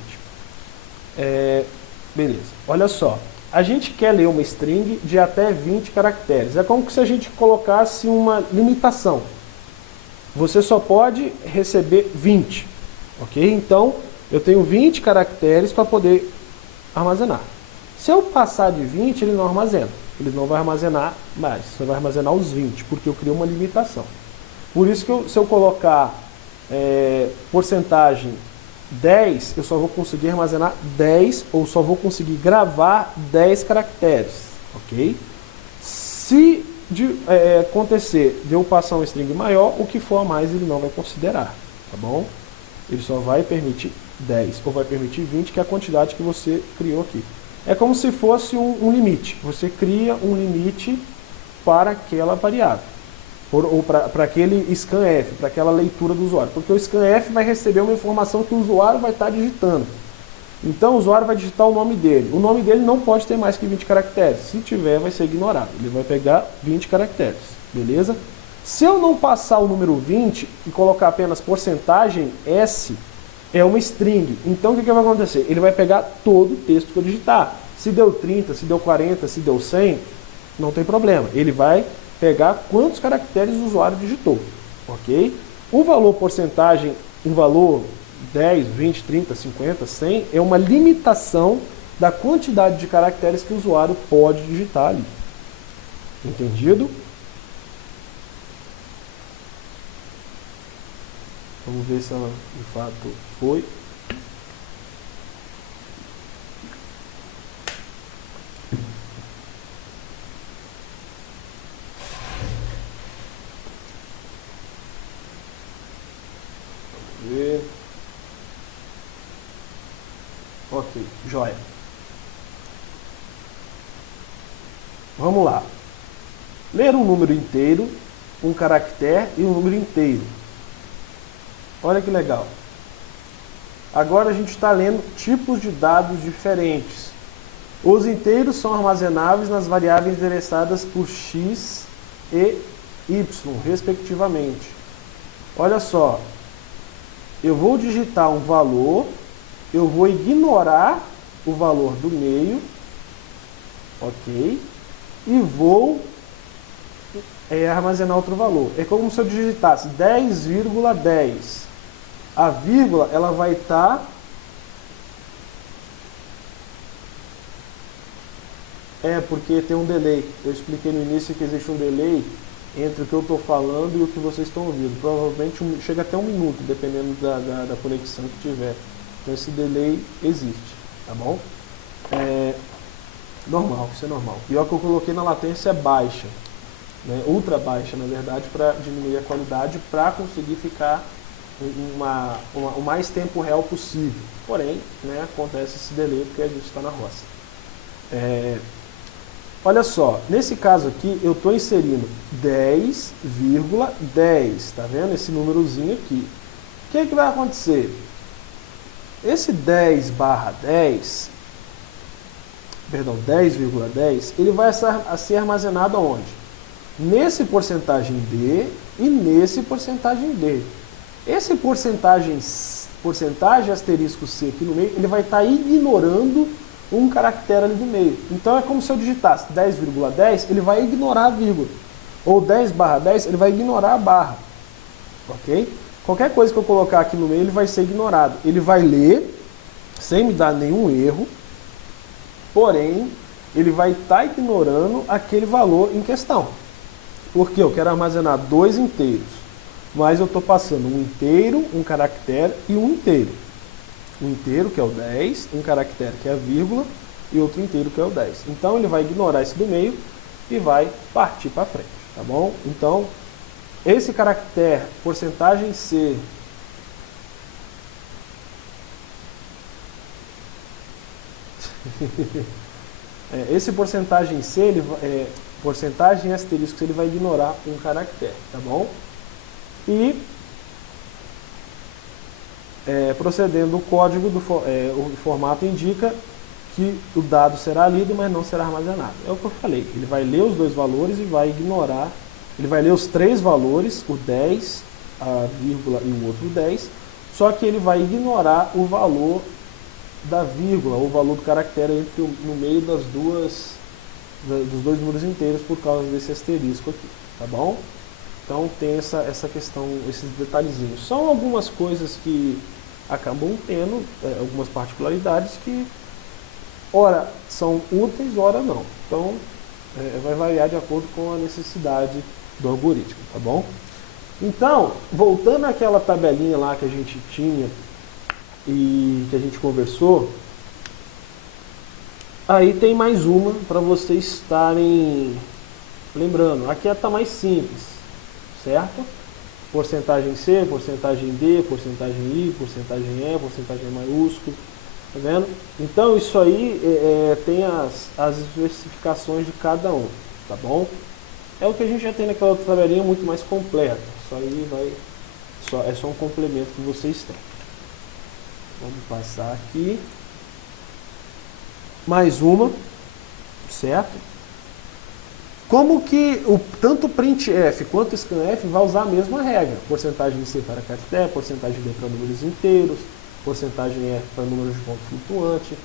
Beleza. Olha só. A gente quer ler uma string de até 20 caracteres. É como se a gente colocasse uma limitação. Você só pode receber 20. Ok? Então, eu tenho 20 caracteres para poder armazenar. Se eu passar de 20, ele não armazena. Ele não vai armazenar mais. Só vai armazenar os 20, porque eu criei uma limitação. Por isso que se eu colocar porcentagem 10, eu só vou conseguir armazenar 10, ou só vou conseguir gravar 10 caracteres, ok? Se acontecer de eu passar um string maior, o que for a mais ele não vai considerar, tá bom? Ele só vai permitir 10 ou vai permitir 20, que é a quantidade que você criou aqui. É como se fosse um limite. Você cria um limite para aquela variável, ou para aquele scanf, para aquela leitura do usuário. Porque o scanf vai receber uma informação que o usuário vai estar digitando. Então o usuário vai digitar o nome dele. O nome dele não pode ter mais que 20 caracteres. Se tiver, vai ser ignorado. Ele vai pegar 20 caracteres, beleza? Se eu não passar o número 20 e colocar apenas porcentagem S, é uma string. Então o que vai acontecer? Ele vai pegar todo o texto que eu digitar. Se deu 30, se deu 40, se deu 100, não tem problema. Ele vai pegar quantos caracteres o usuário digitou, ok? O valor porcentagem, um valor 10, 20, 30, 50, 100, é uma limitação da quantidade de caracteres que o usuário pode digitar ali. Entendido? Vamos ver se ela de fato foi. Vamos ver. Ok, joia. Vamos lá. Ler um número inteiro, um caractere e um número inteiro. Olha que legal. Agora a gente está lendo tipos de dados diferentes. Os inteiros são armazenáveis nas variáveis endereçadas por x e y, respectivamente. Olha só. Eu vou digitar um valor, eu vou ignorar o valor do meio, ok? E vou armazenar outro valor. É como se eu digitasse 10,10. A vírgula, ela vai estar porque tem um delay. Eu expliquei no início que existe um delay entre o que eu estou falando e o que vocês estão ouvindo. Provavelmente chega até 1 minuto, dependendo da conexão que tiver. Então esse delay existe, tá bom? Normal, isso é normal. E o que eu coloquei na latência baixa, né? Ultra baixa, na verdade, para diminuir a qualidade, para conseguir ficar o mais tempo real possível. Porém, né, acontece esse delay porque a gente está na roça. Olha só, nesse caso aqui eu estou inserindo 10,10, tá vendo esse númerozinho aqui. O que vai acontecer? Esse 10/10, perdão, 10,10, ele vai ser armazenado aonde? Nesse porcentagem D e nesse porcentagem D. Esse porcentagem asterisco C aqui no meio, ele vai estar ignorando um caractere ali do meio. Então é como se eu digitasse 10,10, ele vai ignorar a vírgula. Ou 10/10, ele vai ignorar a barra. Ok? Qualquer coisa que eu colocar aqui no meio, ele vai ser ignorado. Ele vai ler, sem me dar nenhum erro, porém, ele vai estar ignorando aquele valor em questão. Porque eu quero armazenar 2 inteiros, mas eu estou passando um inteiro, um caractere e um inteiro. Um inteiro, que é o 10, um caractere, que é a vírgula, e outro inteiro, que é o 10. Então, ele vai ignorar esse do meio e vai partir para frente, tá bom? Então, esse caractere, porcentagem C, esse porcentagem C, porcentagem asterisco, ele vai ignorar um caractere, tá bom? E procedendo o código, o formato indica que o dado será lido, mas não será armazenado. É o que eu falei, ele vai ler os 2 valores e vai ignorar, ele vai ler os 3 valores, o 10, a vírgula e o outro 10, só que ele vai ignorar o valor da vírgula, ou o valor do caractere no meio dos 2 números inteiros por causa desse asterisco aqui, tá bom? Então tem essa questão, esses detalhezinhos. São algumas coisas que acabam tendo algumas particularidades que ora são úteis, ora não. Então vai variar de acordo com a necessidade do algoritmo, tá bom? Então, voltando àquela tabelinha lá que a gente tinha e que a gente conversou, aí tem mais uma para vocês estarem Lembrando, aqui está mais simples, certo? Porcentagem C, porcentagem D, porcentagem I, porcentagem E, porcentagem maiúsculo, tá vendo? Então isso aí tem as especificações de cada um, tá bom? É o que a gente já tem naquela outra tabelinha muito mais completa. Isso aí é só um complemento que vocês têm. Vamos passar aqui. Mais uma, certo? Como que tanto o printf quanto o scanf vai usar a mesma regra? Porcentagem de C para caractere, porcentagem D para números inteiros, porcentagem F para números de ponto flutuante.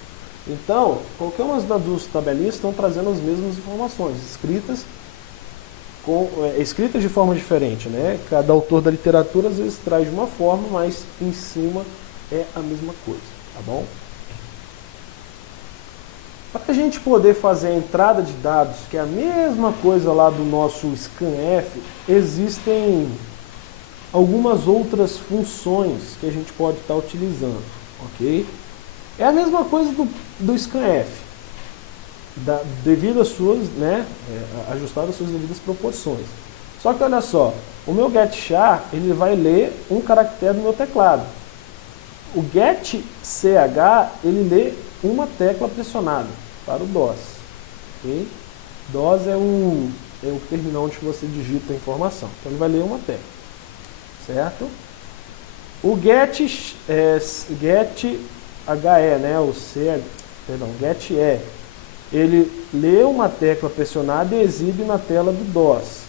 Então, qualquer uma das duas tabelinhas estão trazendo as mesmas informações, escritas de forma diferente, né? Cada autor da literatura às vezes traz de uma forma, mas em cima é a mesma coisa, tá bom? Para a gente poder fazer a entrada de dados, que é a mesma coisa lá do nosso scanf, existem algumas outras funções que a gente pode estar utilizando, ok? É a mesma coisa do scanf, devido às suas, né, ajustado às suas devidas proporções. Só que olha só, o meu getChar, ele vai ler um caractere do meu teclado. O getCH, ele lê uma tecla pressionada para o DOS. Okay? DOS é o terminal onde você digita a informação. Então ele vai ler uma tecla. Certo? O getHE, né, getE, ele lê uma tecla pressionada e exibe na tela do DOS.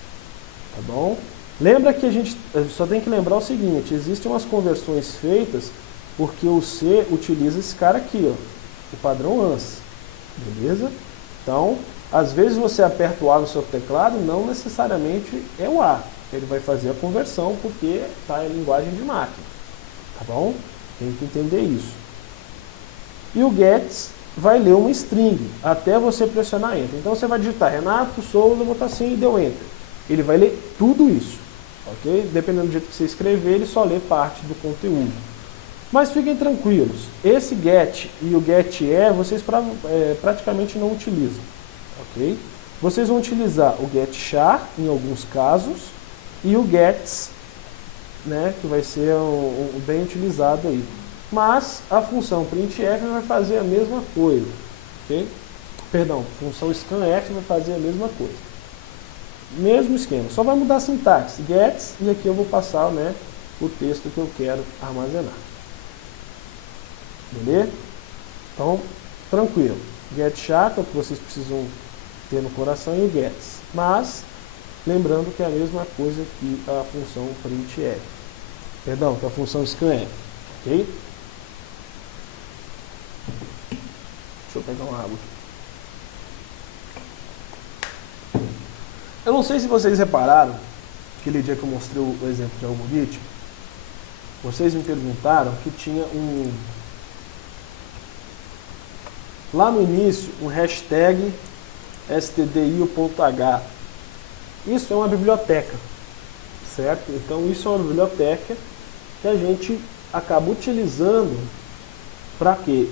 Tá bom? Lembra que a gente só tem que lembrar o seguinte, existem umas conversões feitas porque o C utiliza esse cara aqui, ó, o padrão ANSI, beleza? Então, às vezes você aperta o A no seu teclado, não necessariamente é o A, ele vai fazer a conversão porque está em linguagem de máquina, tá bom? Tem que entender isso. E o gets vai ler uma string até você pressionar Enter. Então você vai digitar Renato Souza, botar assim e deu Enter. Ele vai ler tudo isso, ok? Dependendo do jeito que você escrever, ele só lê parte do conteúdo. Mas fiquem tranquilos, esse get e o getE vocês praticamente não utilizam, ok? Vocês vão utilizar o getChar em alguns casos e o gets, né, que vai ser bem utilizado aí. Mas a função printf vai fazer a mesma coisa, ok? Perdão, a função scanf vai fazer a mesma coisa. Mesmo esquema, só vai mudar a sintaxe, gets, e aqui eu vou passar, né, o texto que eu quero armazenar. Beleza? Então, tranquilo. getChar é o que vocês precisam ter no coração e o gets. Mas, lembrando que é a mesma coisa que a função printf. Perdão, que a função scanf. Ok? Deixa eu pegar uma água aqui. Eu não sei se vocês repararam, aquele dia que eu mostrei o exemplo de algoritmo, vocês me perguntaram que tinha lá no início, um hashtag stdio.h. Isso é uma biblioteca, certo? Então isso é uma biblioteca que a gente acaba utilizando para quê?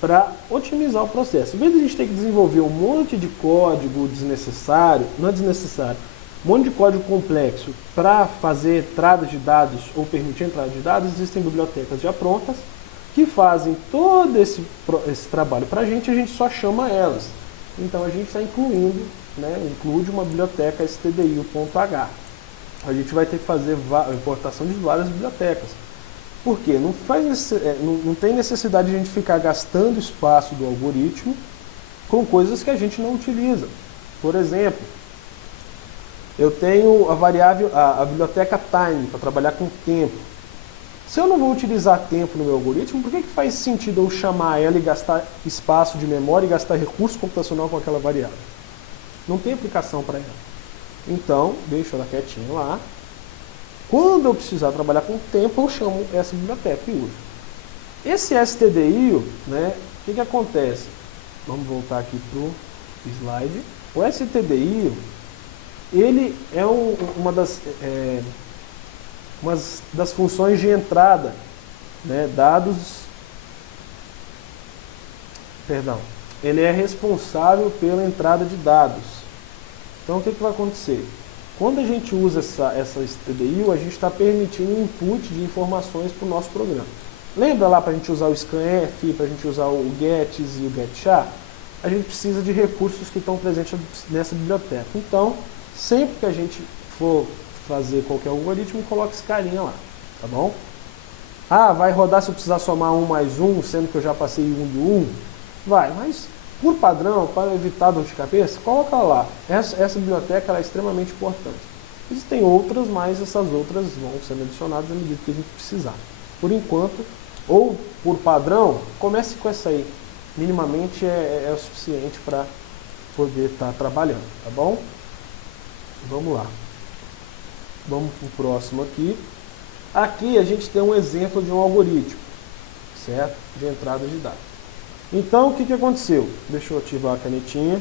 Para otimizar o processo. Em vez de a gente ter que desenvolver um monte de código desnecessário, não é desnecessário, um monte de código complexo para fazer entrada de dados ou permitir entrada de dados, existem bibliotecas já prontas que fazem todo esse trabalho para a gente só chama elas. Então a gente está incluindo, né, inclui uma biblioteca stdio.h. A gente vai ter que fazer a importação de várias bibliotecas. Por quê? Não tem necessidade de a gente ficar gastando espaço do algoritmo com coisas que a gente não utiliza. Por exemplo, eu tenho a biblioteca time para trabalhar com tempo. Se eu não vou utilizar tempo no meu algoritmo, por que faz sentido eu chamar ela e gastar espaço de memória e gastar recurso computacional com aquela variável? Não tem aplicação para ela. Então, deixo ela quietinha lá. Quando eu precisar trabalhar com tempo, eu chamo essa biblioteca e uso. Esse stdio, né, o que acontece? Vamos voltar aqui para o slide. O stdio, ele é uma das funções de entrada, né, ele é responsável pela entrada de dados, Então o que vai acontecer? Quando a gente usa essa stdio, a gente está permitindo um input de informações para o nosso programa. Lembra lá para a gente usar o scanf, para a gente usar o gets e o getchar? A gente precisa de recursos que estão presentes nessa biblioteca. Então, sempre que a gente for fazer qualquer algoritmo, coloque esse carinha lá, tá bom? Ah, vai rodar se eu precisar somar 1 mais 1, sendo que eu já passei 1 do 1? Vai, mas por padrão, para evitar dor de cabeça, coloca lá. Essa biblioteca ela é extremamente importante. Existem outras, mas essas outras vão sendo adicionadas à medida que a gente precisar. Por enquanto, ou por padrão, comece com essa aí. Minimamente é o suficiente para poder estar trabalhando, tá bom? Vamos lá. Vamos para o próximo aqui. Aqui a gente tem um exemplo de um algoritmo, certo? De entrada de dados. Então, o que aconteceu? Deixa eu ativar a canetinha.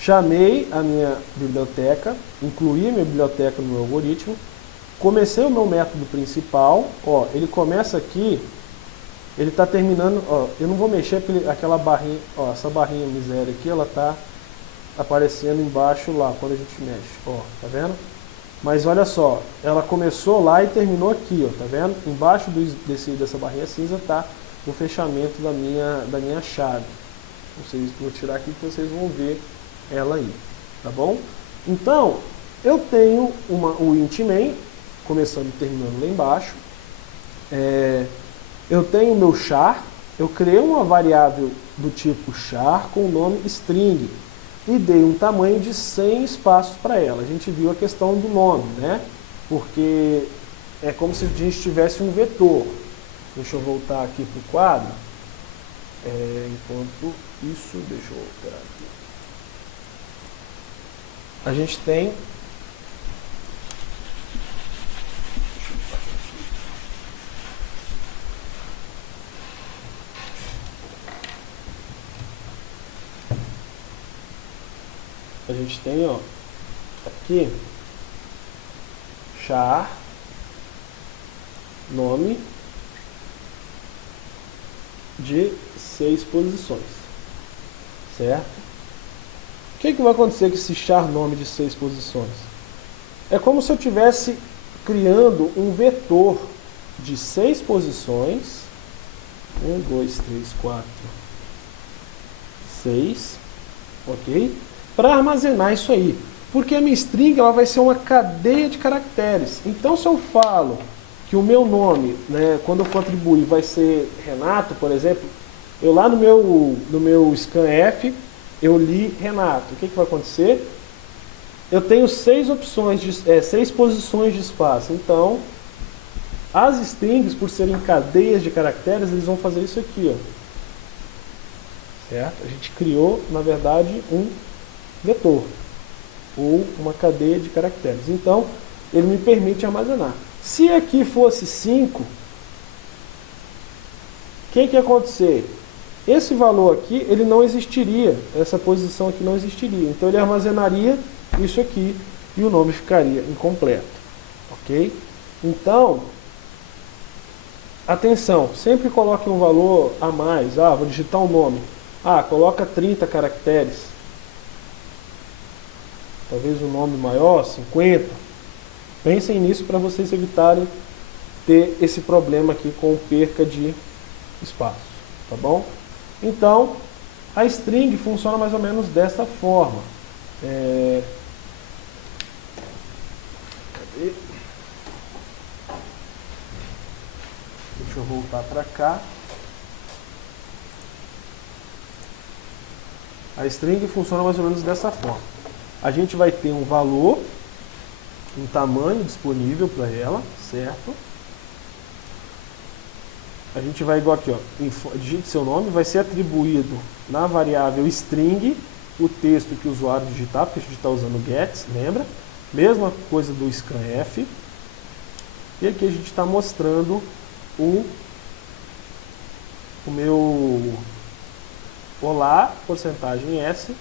Chamei a minha biblioteca, incluí a minha biblioteca no meu algoritmo, comecei o meu método principal, ó, ele começa aqui, ele está terminando, ó, eu não vou mexer porque aquela barrinha, ó, essa barrinha miséria aqui, ela está aparecendo embaixo lá, quando a gente mexe, ó, tá vendo? Mas olha só, ela começou lá e terminou aqui, ó, tá vendo? Embaixo dessa barrinha cinza está o fechamento da minha chave. Vou tirar aqui que vocês vão ver ela aí, tá bom? Então, eu tenho o int main, começando e terminando lá embaixo. Eu tenho o meu char, eu criei uma variável do tipo char com o nome string e dei um tamanho de 100 espaços para ela. A gente viu a questão do nome, né? Porque é como se a gente tivesse um vetor. Deixa eu voltar aqui para o quadro. Enquanto isso, deixa eu alterar aqui. A gente tem... A gente tem, ó, aqui, char, nome de 6 posições, certo? O que vai acontecer com esse char nome de 6 posições? É como se eu estivesse criando um vetor de 6 posições, 1, 2, 3, 4, 6, ok? Para armazenar isso aí, porque a minha string ela vai ser uma cadeia de caracteres. Então, se eu falo que o meu nome, né, quando eu for atribuir, vai ser Renato, por exemplo, eu lá no meu scanf, eu li Renato. O que vai acontecer? Eu tenho 6 opções, 6 posições de espaço. Então, as strings, por serem cadeias de caracteres, eles vão fazer isso aqui, ó. Certo? A gente criou, na verdade, um vetor ou uma cadeia de caracteres. Então, ele me permite armazenar. Se aqui fosse 5, o que ia acontecer? Esse valor aqui, ele não existiria, essa posição aqui não existiria. Então, ele armazenaria isso aqui e o nome ficaria incompleto. Ok? Então, atenção, sempre coloque um valor a mais. Ah, vou digitar um nome. Ah, coloca 30 caracteres. Talvez um nome maior, 50. Pensem nisso para vocês evitarem ter esse problema aqui com perca de espaço, tá bom? Então, a string funciona mais ou menos dessa forma. Cadê? Deixa eu voltar para cá. A string funciona mais ou menos dessa forma. A gente vai ter um valor, um tamanho disponível para ela, certo? A gente vai igual aqui, ó, digite seu nome, vai ser atribuído na variável string o texto que o usuário digitar, porque a gente está usando gets, lembra? Mesma coisa do scanf. E aqui a gente está mostrando o meu olá, porcentagem S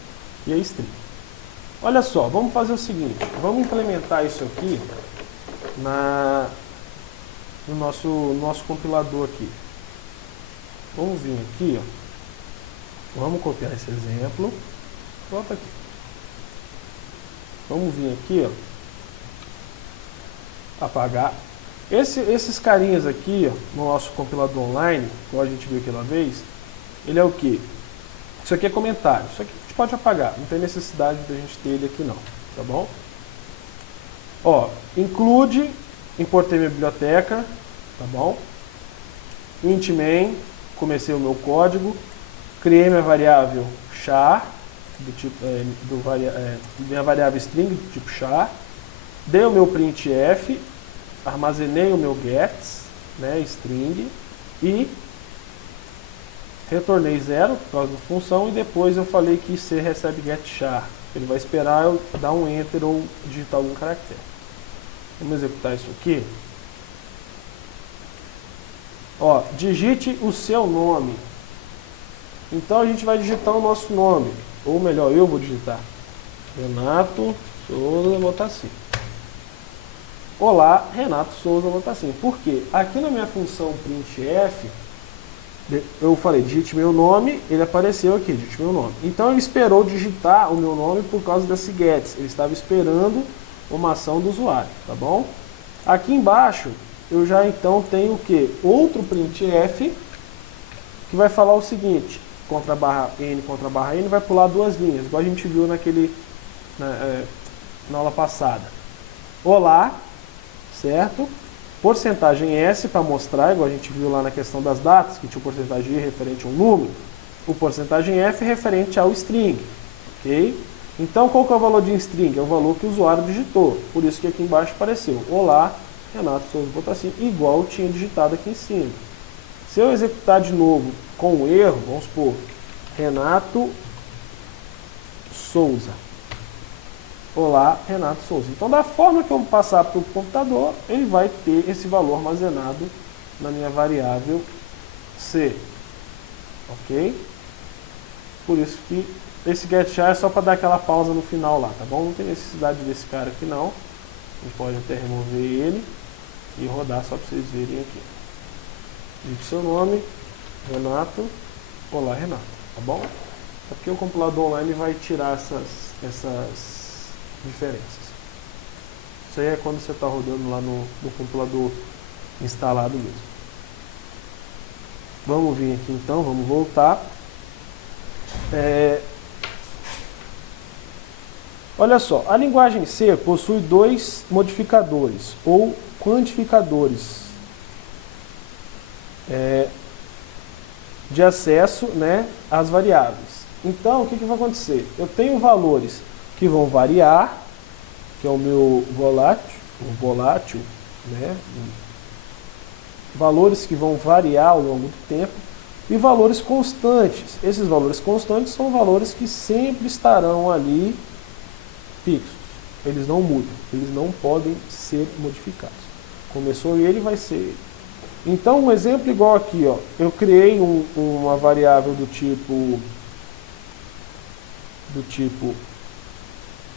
e a string. Olha só, vamos fazer o seguinte, vamos implementar isso aqui no nosso compilador aqui. Vamos vir aqui, ó. Vamos copiar esse exemplo. Volta aqui. Vamos vir aqui, ó. Apagar. Esses carinhas aqui, ó, no nosso compilador online, como a gente viu aquela vez, ele é o quê? Isso aqui é comentário. Isso aqui a gente pode apagar. Não tem necessidade da gente ter ele aqui não. Tá bom? Ó, include, importei minha biblioteca. Tá bom? Int main, comecei o meu código. Criei minha variável char, do tipo, minha variável string do tipo char. Dei o meu printf, armazenei o meu gets, né, string, e retornei 0 por causa da função, e depois eu falei que C recebe get char. Ele vai esperar eu dar um enter ou digitar algum caractere. Vamos executar isso aqui. Ó, digite o seu nome. Então a gente vai digitar o nosso nome, ou melhor, eu vou digitar. Renato Souza, vou botar assim. Olá, Renato Souza, vou botar assim. Por quê? Aqui na minha função printf, eu falei, digite meu nome, ele apareceu aqui, digite meu nome. Então ele esperou digitar o meu nome por causa desse gets. Ele estava esperando uma ação do usuário, tá bom? Aqui embaixo, eu já então tenho o quê? Outro printf, que vai falar o seguinte, contra barra n, vai pular duas linhas, igual a gente viu na aula passada. Olá, certo? Porcentagem S para mostrar, igual a gente viu lá na questão das datas, que tinha o porcentagem I referente a um número, o porcentagem F referente ao string, ok? Então, qual que é o valor de string? É o valor que o usuário digitou, por isso que aqui embaixo apareceu, olá, Renato Souza, vou botar assim, igual eu tinha digitado aqui em cima. Se eu executar de novo com o erro, vamos supor, Renato Souza. Olá, Renato Souza. Então, da forma que eu passar para o computador, ele vai ter esse valor armazenado na minha variável C. Ok? Por isso que esse getChar é só para dar aquela pausa no final lá, tá bom? Não tem necessidade desse cara aqui não. A gente pode até remover ele e rodar só para vocês verem aqui. Digite seu nome, Renato. Olá, Renato. Tá bom? É porque o compilador online vai tirar essas diferenças. Isso aí é quando você está rodando lá no compilador instalado mesmo. Vamos vir aqui então, vamos voltar. Olha só, a linguagem C possui dois modificadores ou quantificadores de acesso, né, às variáveis. Então, o que vai acontecer? Eu tenho valores que vão variar, que é o meu volátil, né? Valores que vão variar ao longo do tempo, e valores constantes. Esses valores constantes são valores que sempre estarão ali fixos. Eles não mudam, eles não podem ser modificados. Começou ele, vai ser ele. Então, um exemplo igual aqui, ó, eu criei uma variável do tipo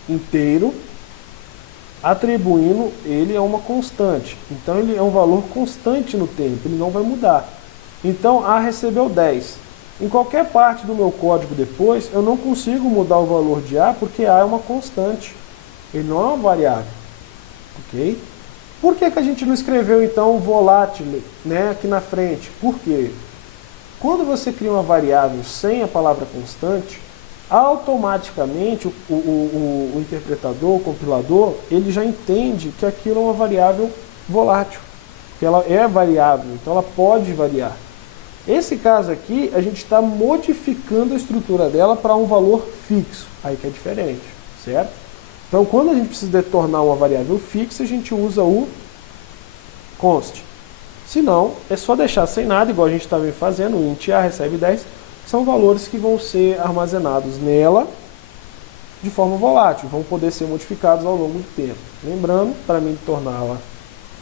inteiro, atribuindo ele a uma constante. Então ele é um valor constante no tempo, ele não vai mudar. Então A recebeu 10. Em qualquer parte do meu código depois, eu não consigo mudar o valor de A, porque A é uma constante. Ele não é uma variável. Ok? Por que a gente não escreveu então volátil, né, aqui na frente? Por quê? Quando você cria uma variável sem a palavra constante, automaticamente o interpretador, o compilador, ele já entende que aquilo é uma variável volátil, que ela é variável, então ela pode variar. Esse caso aqui, a gente está modificando a estrutura dela para um valor fixo, aí que é diferente, certo? Então, quando a gente precisa tornar uma variável fixa, a gente usa o const. Se não, é só deixar sem nada, igual a gente estava fazendo, o int A recebe 10, são valores que vão ser armazenados nela de forma volátil, vão poder ser modificados ao longo do tempo. Lembrando, para mim torná-la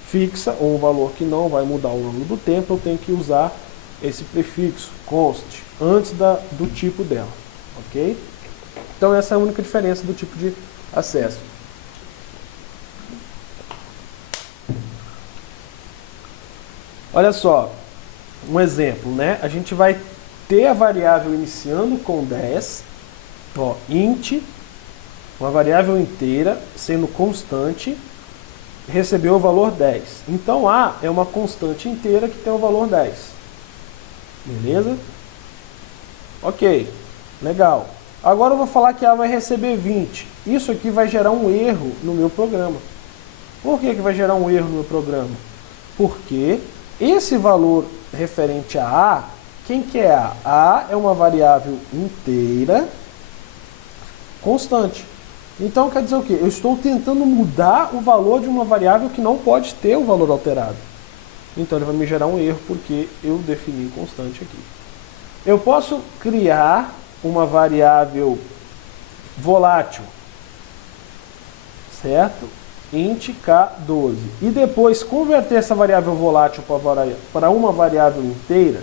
fixa, ou um valor que não vai mudar ao longo do tempo, eu tenho que usar esse prefixo, const, antes do tipo dela. Ok? Então essa é a única diferença do tipo de acesso. Olha só, um exemplo, né? A gente vai ter a variável iniciando com 10 Ó, int, uma variável inteira, sendo constante, recebeu o valor 10. Então A é uma constante inteira que tem o valor 10. Beleza? Ok, legal. Agora eu vou falar que A vai receber 20. Isso aqui vai gerar um erro no meu programa. Por que vai gerar um erro no meu programa? Porque esse valor referente a A, quem que é A? A é uma variável inteira constante. Então quer dizer o quê? Eu estou tentando mudar o valor de uma variável que não pode ter o valor alterado. Então ele vai me gerar um erro porque eu defini constante aqui. Eu posso criar uma variável volátil, certo? Int k12. E depois converter essa variável volátil para uma variável inteira?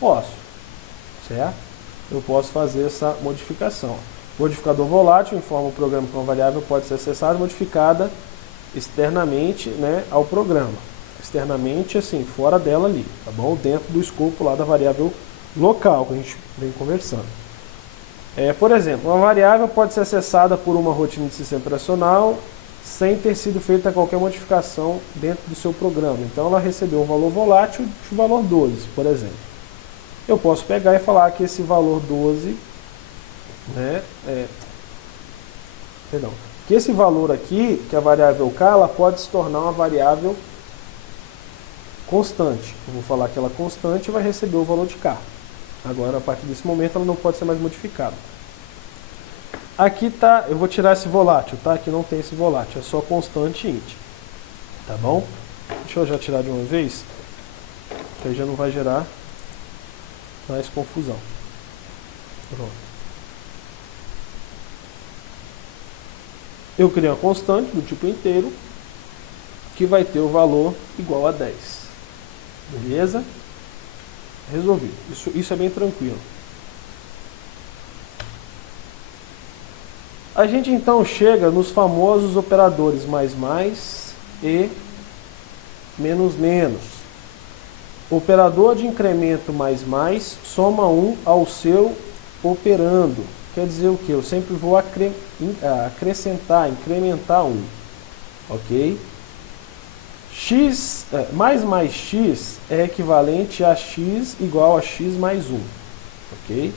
Posso, certo? Eu posso fazer essa modificação. Modificador volátil informa o programa que uma variável pode ser acessada e modificada externamente, né, ao programa. Externamente, assim, fora dela ali, tá bom? Dentro do escopo lá da variável local que a gente vem conversando. Por exemplo, uma variável pode ser acessada por uma rotina de sistema operacional sem ter sido feita qualquer modificação dentro do seu programa. Então ela recebeu um valor volátil de valor 12, por exemplo. Eu posso pegar e falar que esse valor 12, né, que esse valor aqui, que é a variável k, ela pode se tornar uma variável constante. Eu vou falar que ela é constante e vai receber o valor de k. Agora, a partir desse momento, ela não pode ser mais modificada. Aqui tá, eu vou tirar esse volátil, tá? Aqui não tem esse volátil, é só constante int. Tá bom? Deixa eu já tirar de uma vez, que aí já não vai gerar mais confusão. Pronto. Eu criei uma constante do tipo inteiro, que vai ter o valor igual a 10. Beleza? Resolvido. Isso é bem tranquilo. A gente então chega nos famosos operadores mais mais e menos menos. O operador de incremento mais mais soma 1 ao seu operando. Quer dizer o que? Eu sempre vou acrescentar, incrementar 1. Ok? X, mais x é equivalente a x igual a x mais 1. Ok?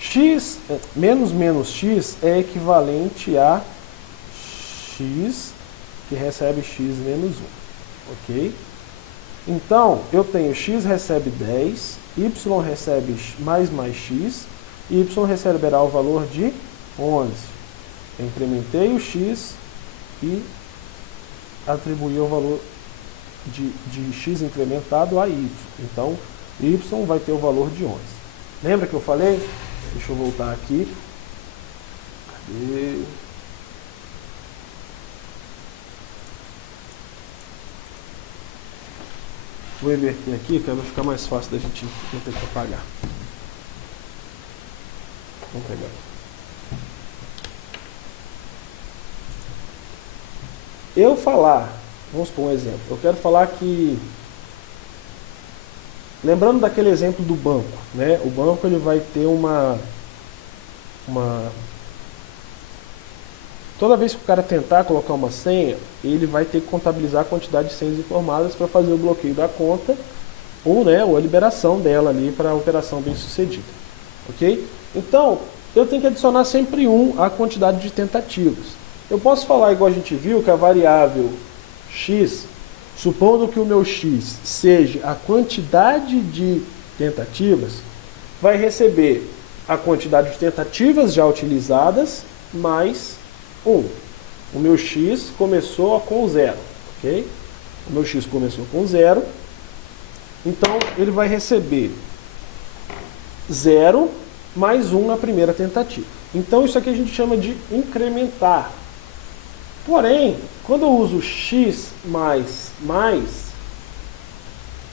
X menos menos x é equivalente a x que recebe x menos 1. Ok? Então, eu tenho x recebe 10, y recebe mais x, e y receberá o valor de 11. Eu incrementei o x e atribuí o valor de x incrementado a y. Então, y vai ter o valor de 11. Lembra que eu falei? Deixa eu voltar aqui. Cadê? Vou inverter aqui, que vai ficar mais fácil da gente não ter que apagar. Vamos pegar. Eu falar, vamos supor um exemplo. Eu quero falar que, lembrando daquele exemplo do banco, né? O banco ele vai ter toda vez que o cara tentar colocar uma senha, ele vai ter que contabilizar a quantidade de senhas informadas para fazer o bloqueio da conta ou, né, ou a liberação dela ali para a operação bem sucedida. Ok? Então, eu tenho que adicionar sempre 1 à quantidade de tentativas. Eu posso falar, igual a gente viu, que a variável x, supondo que o meu x seja a quantidade de tentativas, vai receber a quantidade de tentativas já utilizadas mais 1. O meu x começou com 0, ok? O meu x começou com 0, então ele vai receber 0 mais 1 na primeira tentativa. Então isso aqui a gente chama de incrementar. Porém, quando eu uso x mais,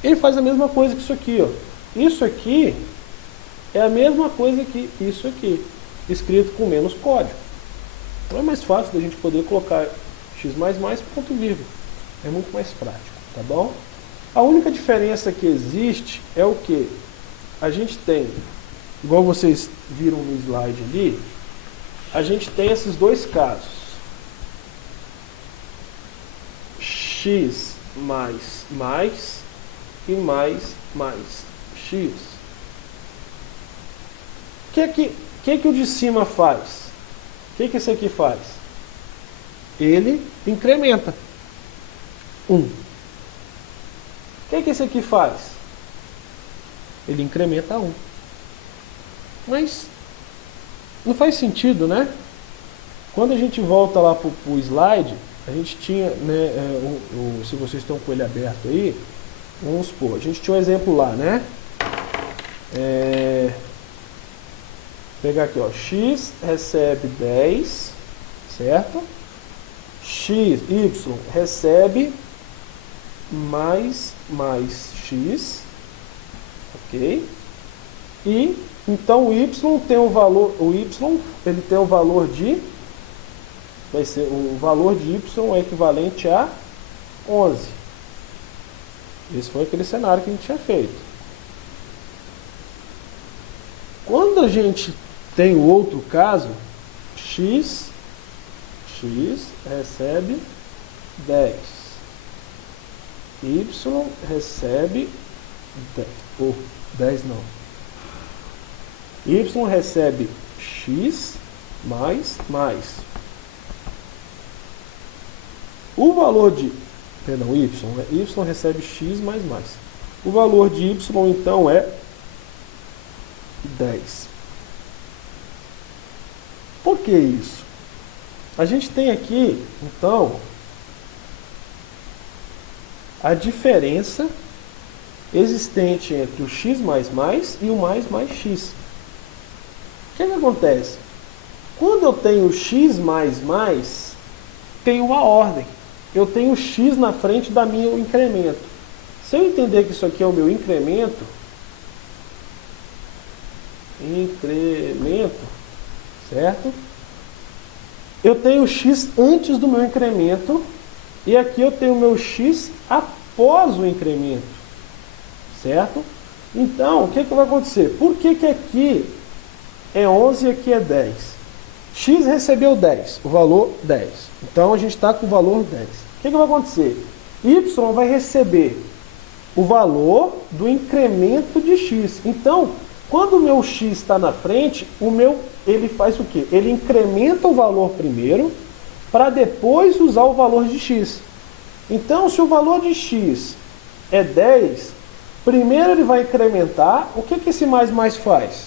ele faz a mesma coisa que isso aqui, ó. Isso aqui é a mesma coisa que isso aqui, escrito com menos código. Então é mais fácil da gente poder colocar x++ ponto vírgula. É muito mais prático, tá bom? A única diferença que existe é o que? A gente tem igual vocês viram no slide ali, a gente tem esses dois casos. X mais mais e mais x. O que o de cima faz? O que esse aqui faz? Ele incrementa 1. O que esse aqui faz? Ele incrementa 1. Mas não faz sentido, né? Quando a gente volta lá para o slide, a gente tinha, né, se vocês estão com ele aberto aí, vamos supor, a gente tinha um exemplo lá, né? Pegar aqui, ó, x recebe 10, certo? Y recebe mais x, ok? E então o y tem o valor, ele tem o valor de, vai ser, o valor de y é equivalente a 11. Esse foi aquele cenário que a gente tinha feito. Quando a gente tem o outro caso, x recebe 10, y recebe 10 não. Y recebe x mais. O valor de, perdão, y recebe x mais. O valor de y então é 10. Por que isso? A gente tem aqui, então, a diferença existente entre o x e o mais x. O que acontece? Quando eu tenho x tem uma ordem. Eu tenho x na frente da minha incremento. Se eu entender que isso aqui é o meu incremento, certo? Eu tenho x antes do meu incremento e aqui eu tenho o meu x após o incremento, certo? Então, o que vai acontecer? Por que aqui é 11 e aqui é 10? X recebeu 10, o valor 10. Então, a gente está com o valor 10. O que vai acontecer? Y vai receber o valor do incremento de x. Então, quando o meu x está na frente, ele faz o quê? Ele incrementa o valor primeiro, para depois usar o valor de x. Então, se o valor de x é 10, primeiro ele vai incrementar. O que esse mais faz?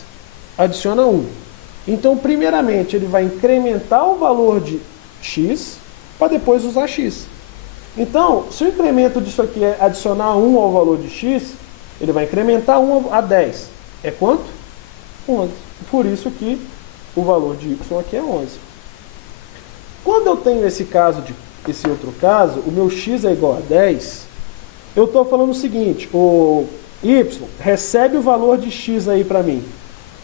Adiciona 1. Então, primeiramente, ele vai incrementar o valor de x, para depois usar x. Então, se o incremento disso aqui é adicionar 1 ao valor de x, ele vai incrementar 1 a 10. É quanto? 11. Por isso que o valor de y aqui é 11. Quando eu tenho esse outro caso, o meu x é igual a 10, eu estou falando o seguinte, o y recebe o valor de x aí para mim.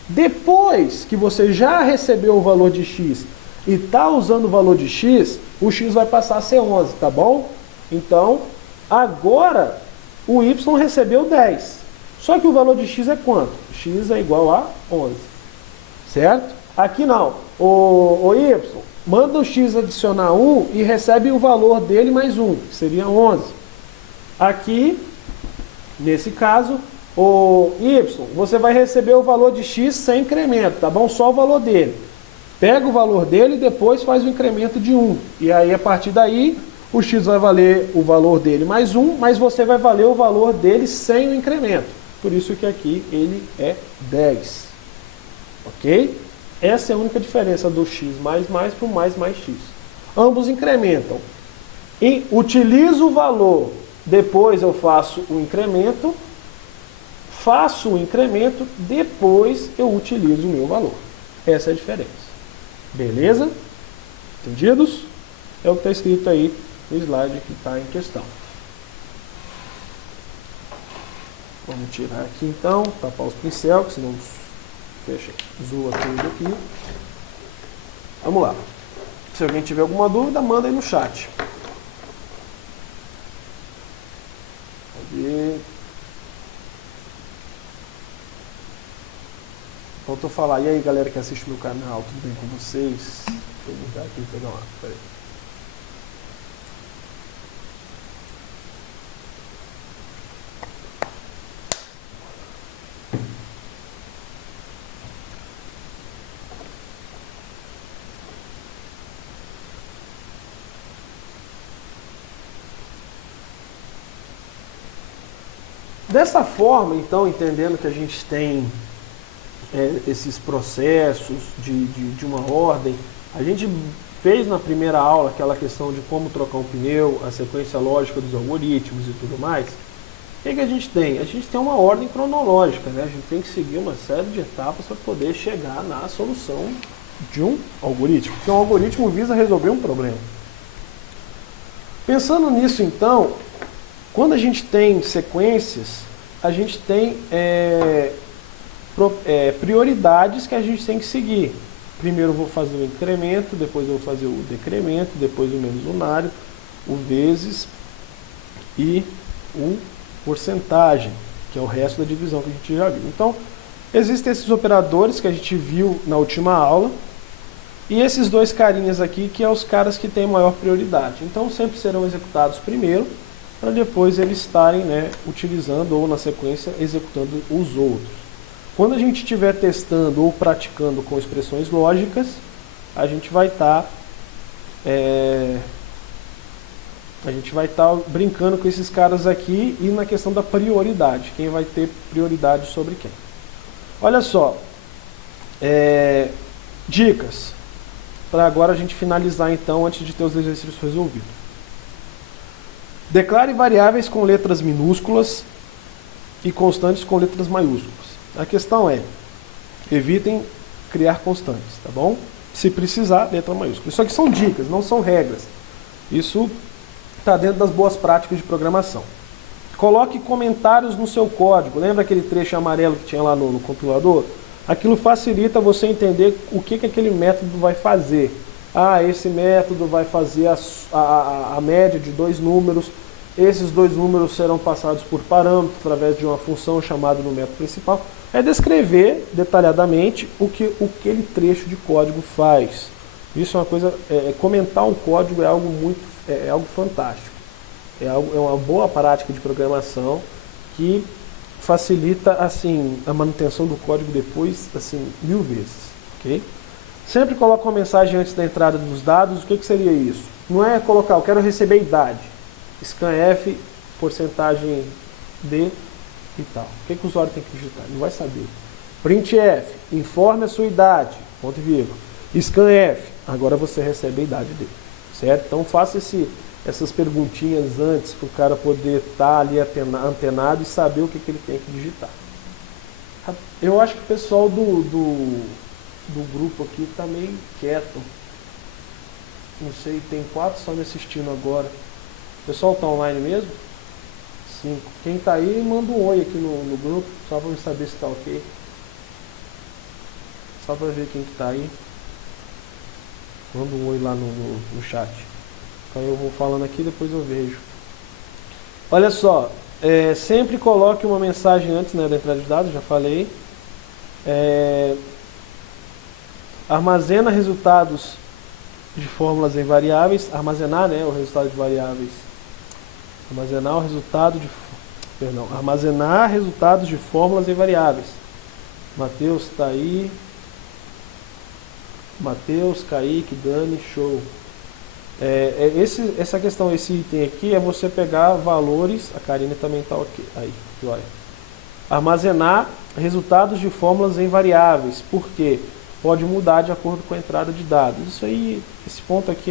Depois que você já recebeu o valor de x e está usando o valor de x, o x vai passar a ser 11, tá bom? Então, agora o y recebeu 10. Só que o valor de x é quanto? X é igual a 11. Certo? Aqui não. O y manda o x adicionar 1 e recebe o valor dele mais 1, que seria 11. Aqui, nesse caso, o y, você vai receber o valor de x sem incremento, tá bom? Só o valor dele. Pega o valor dele e depois faz o incremento de 1. E aí, a partir daí, o x vai valer o valor dele mais 1, mas você vai valer o valor dele sem o incremento. Por isso que aqui ele é 10. Ok? Essa é a única diferença do x para o mais x. Ambos incrementam. E utilizo o valor, depois eu faço o incremento, depois eu utilizo o meu valor. Essa é a diferença. Beleza? Entendidos? É o que está escrito aí no slide que está em questão. Vamos tirar aqui então, tapar os pincel, que senão fecha, zoa tudo aqui. Vamos lá. Se alguém tiver alguma dúvida, manda aí no chat. Cadê? Faltou falar. E aí, galera que assiste meu canal, tudo bem com vocês? Vou mudar aqui e pegar uma. Peraí. Dessa forma, então, entendendo que a gente tem esses processos de uma ordem, a gente fez na primeira aula aquela questão de como trocar um pneu, a sequência lógica dos algoritmos e tudo mais. O que a gente tem? A gente tem uma ordem cronológica, né? A gente tem que seguir uma série de etapas para poder chegar na solução de um algoritmo, porque um algoritmo visa resolver um problema. Pensando nisso, então, quando a gente tem sequências, a gente tem prioridades que a gente tem que seguir. Primeiro eu vou fazer o incremento, depois eu vou fazer o decremento, depois o menos unário, o vezes e o porcentagem, que é o resto da divisão que a gente já viu. Então, existem esses operadores que a gente viu na última aula, e esses dois carinhas aqui, que são os caras que têm maior prioridade. Então, sempre serão executados primeiro, para depois eles estarem, né, utilizando ou na sequência executando os outros. Quando a gente estiver testando ou praticando com expressões lógicas, a gente vai estar brincando com esses caras aqui e na questão da prioridade, quem vai ter prioridade sobre quem. Olha só, dicas para agora a gente finalizar então, antes de ter os exercícios resolvidos. Declare variáveis com letras minúsculas e constantes com letras maiúsculas. A questão é, evitem criar constantes, tá bom? Se precisar, letra maiúscula. Isso aqui são dicas, não são regras. Isso está dentro das boas práticas de programação. Coloque comentários no seu código. Lembra aquele trecho amarelo que tinha lá no compilador? Aquilo facilita você entender o que aquele método vai fazer. Ah, esse método vai fazer a média de dois números. Esses dois números serão passados por parâmetros através de uma função chamada no método principal. É descrever detalhadamente o que aquele trecho de código faz. Isso é uma coisa, comentar um código é algo algo fantástico. É uma boa prática de programação que facilita assim a manutenção do código depois assim 1000 vezes, ok? Sempre coloca uma mensagem antes da entrada dos dados. O que seria isso? Não é colocar, eu quero receber idade, scanf, porcentagem D e tal. O que o usuário tem que digitar? Não vai saber. Printf, informe a sua idade, ponto e vírgula. Scanf, agora você recebe a idade dele, certo? Então faça essas perguntinhas antes para o cara poder estar ali antenado e saber o que ele tem que digitar. Eu acho que o pessoal do grupo aqui está meio quieto. Não sei, tem 4 só me assistindo agora. O pessoal está online mesmo? 5. Quem está aí, manda um oi aqui no grupo, só para eu saber se está ok. Só para ver quem que está aí. Manda um oi lá no chat. Então eu vou falando aqui, depois eu vejo. Olha só, sempre coloque uma mensagem antes, né, da entrada de dados, já falei. Armazena resultados de fórmulas em variáveis. Armazenar, né, o resultado de variáveis. Armazenar resultados de fórmulas em variáveis. Matheus está aí. Matheus, Kaique, Dani, show. Essa questão, esse item aqui é você pegar valores. A Karine também está ok. Aí, joia. Armazenar resultados de fórmulas em variáveis. Por quê? Pode mudar de acordo com a entrada de dados. Isso aí, esse ponto aqui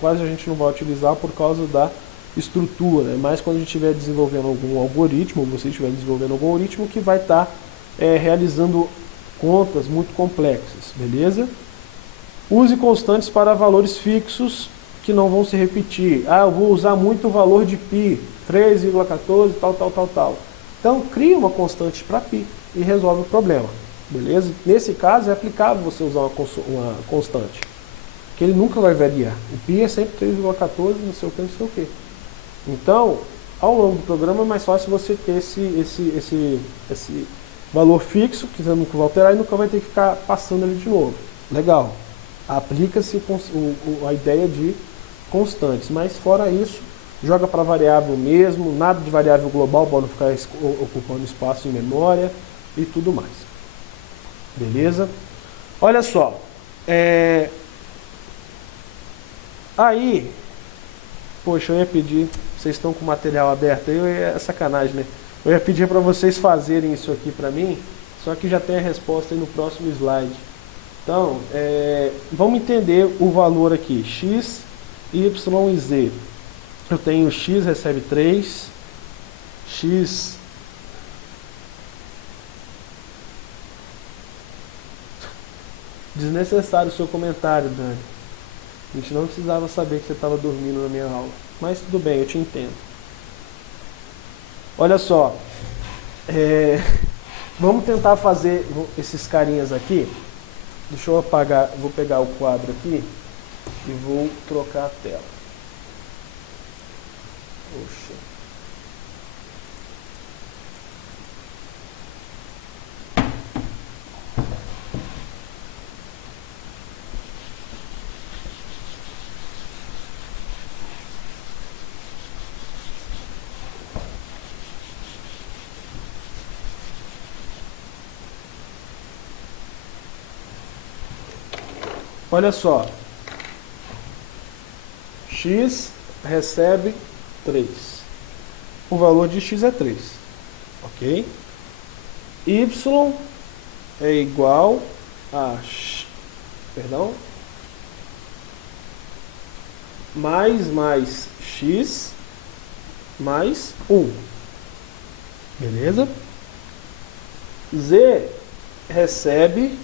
quase a gente não vai utilizar por causa da estrutura. É mais quando a gente estiver desenvolvendo algum algoritmo, ou você estiver desenvolvendo algum algoritmo que vai estar realizando contas muito complexas, beleza? Use constantes para valores fixos que não vão se repetir. Ah, eu vou usar muito o valor de π, 3,14, tal. Então, cria uma constante para π e resolve o problema, beleza? Nesse caso, é aplicável você usar uma constante, que ele nunca vai variar. O π é sempre 3,14, não sei o que, não sei o que. Então, ao longo do programa é mais fácil você ter valor fixo, que você nunca vai alterar e nunca vai ter que ficar passando ele de novo. Legal. Aplica-se a ideia de constantes, mas fora isso, joga para variável mesmo, nada de variável global para não ficar ocupando espaço em memória e tudo mais. Beleza? Olha só. Aí, poxa, eu ia pedir, vocês estão com o material aberto aí, é sacanagem, né? Eu ia pedir para vocês fazerem isso aqui para mim, só que já tem a resposta aí no próximo slide. Então, vamos entender o valor aqui, x, y e z. Eu tenho x recebe 3, x... Desnecessário o seu comentário, Dani. A gente não precisava saber que você estava dormindo na minha aula. Mas tudo bem, eu te entendo. Olha só. Vamos tentar fazer esses carinhas aqui. Deixa eu apagar, vou pegar o quadro aqui e vou trocar a tela. Poxa. Olha só, x recebe 3, o valor de x é 3, ok? Y é igual a mais x mais 1, beleza? Z recebe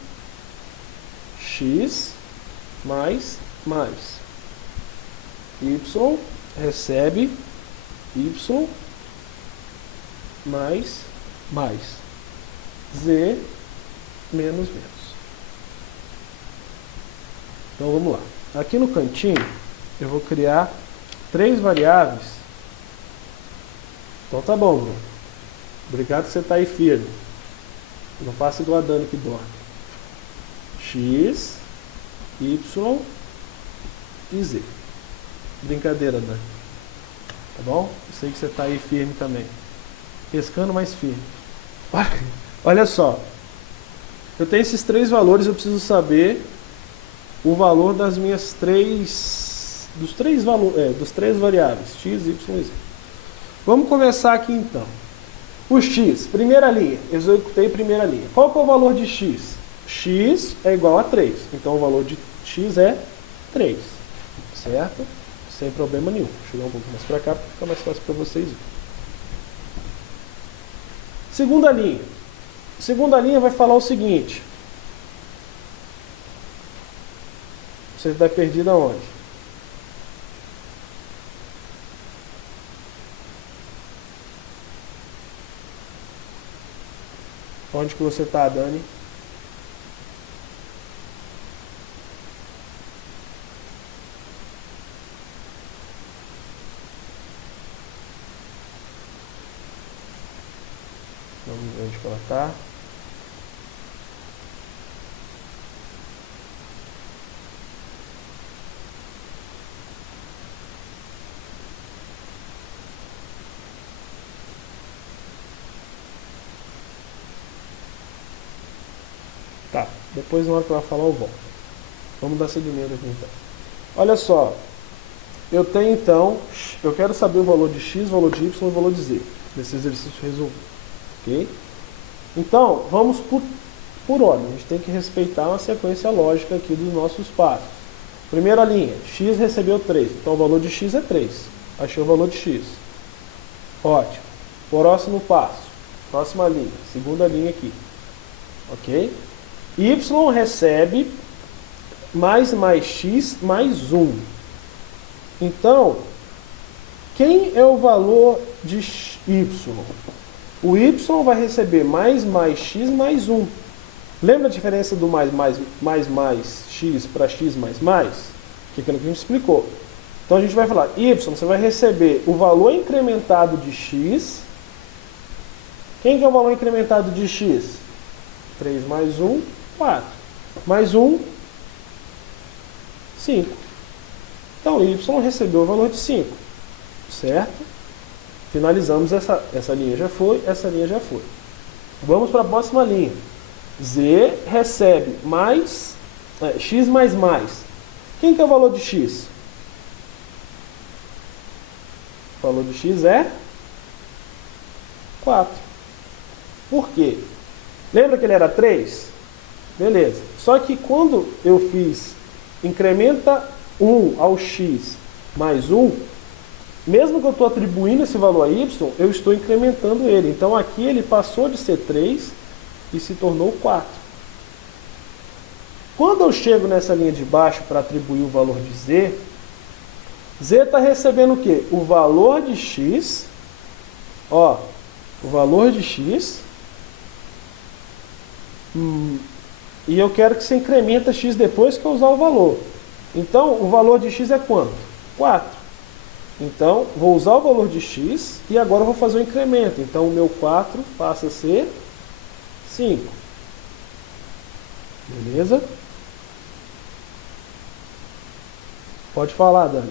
x mais, y recebe y mais, z menos. Então vamos lá. Aqui no cantinho eu vou criar 3 variáveis. Então tá bom, Bruno. Obrigado que você está aí firme. Não faça igual a Dani que dorme. X, Y e Z. Brincadeira, Dani. Tá bom? Eu sei que você está aí firme também. Pescando, mas firme. Olha só. Eu tenho esses 3 valores, eu preciso saber o valor das minhas dos três variáveis, x, y e z. Vamos começar aqui então. O x, primeira linha, executei primeira linha. Qual que é o valor de x? X é igual a 3, então o valor de x é 3, certo? Sem problema nenhum. Vou chegar um pouco mais para cá para ficar mais fácil para vocês verem. Segunda linha. Segunda linha vai falar o seguinte. Você está perdido aonde? Onde que você está, Dani? Vamos ver onde que ela está. Tá, depois na hora que ela falar eu volto. Vamos dar seguimento aqui então. Olha só, eu tenho então, eu quero saber o valor de x, o valor de y e o valor de z, nesse exercício resolvido, ok? Então, vamos por ordem, a gente tem que respeitar uma sequência lógica aqui dos nossos passos. Primeira linha, x recebeu 3, então o valor de x é 3, achei o valor de x. Ótimo. Próximo passo, próxima linha, segunda linha aqui, ok? Y recebe mais x mais 1. Então, quem é o valor de y? O y vai receber mais x mais 1. Lembra a diferença do mais x para x mais mais? Que é aquilo que a gente explicou. Então a gente vai falar, y, você vai receber o valor incrementado de x Quem que é o valor incrementado de x? 3 mais 1, 4. Mais 1, 5. Então, y recebeu o valor de 5. Certo? Finalizamos essa linha já foi, essa linha já foi. Vamos para a próxima linha. Z recebe mais, x mais mais. Quem que é o valor de x? O valor de x é 4. Por quê? Lembra que ele era 3? Beleza. Só que quando eu fiz incrementa 1 ao x mais 1, mesmo que eu estou atribuindo esse valor a y, eu estou incrementando ele. Então aqui ele passou de ser 3 e se tornou 4. Quando eu chego nessa linha de baixo para atribuir o valor de z, z está recebendo o quê? O valor de x, ó, o valor de x, e eu quero que você incrementa x depois que eu usar o valor. Então, o valor de x é quanto? 4. Então, vou usar o valor de x e agora eu vou fazer o incremento. Então, o meu 4 passa a ser 5. Beleza? Pode falar, Dani.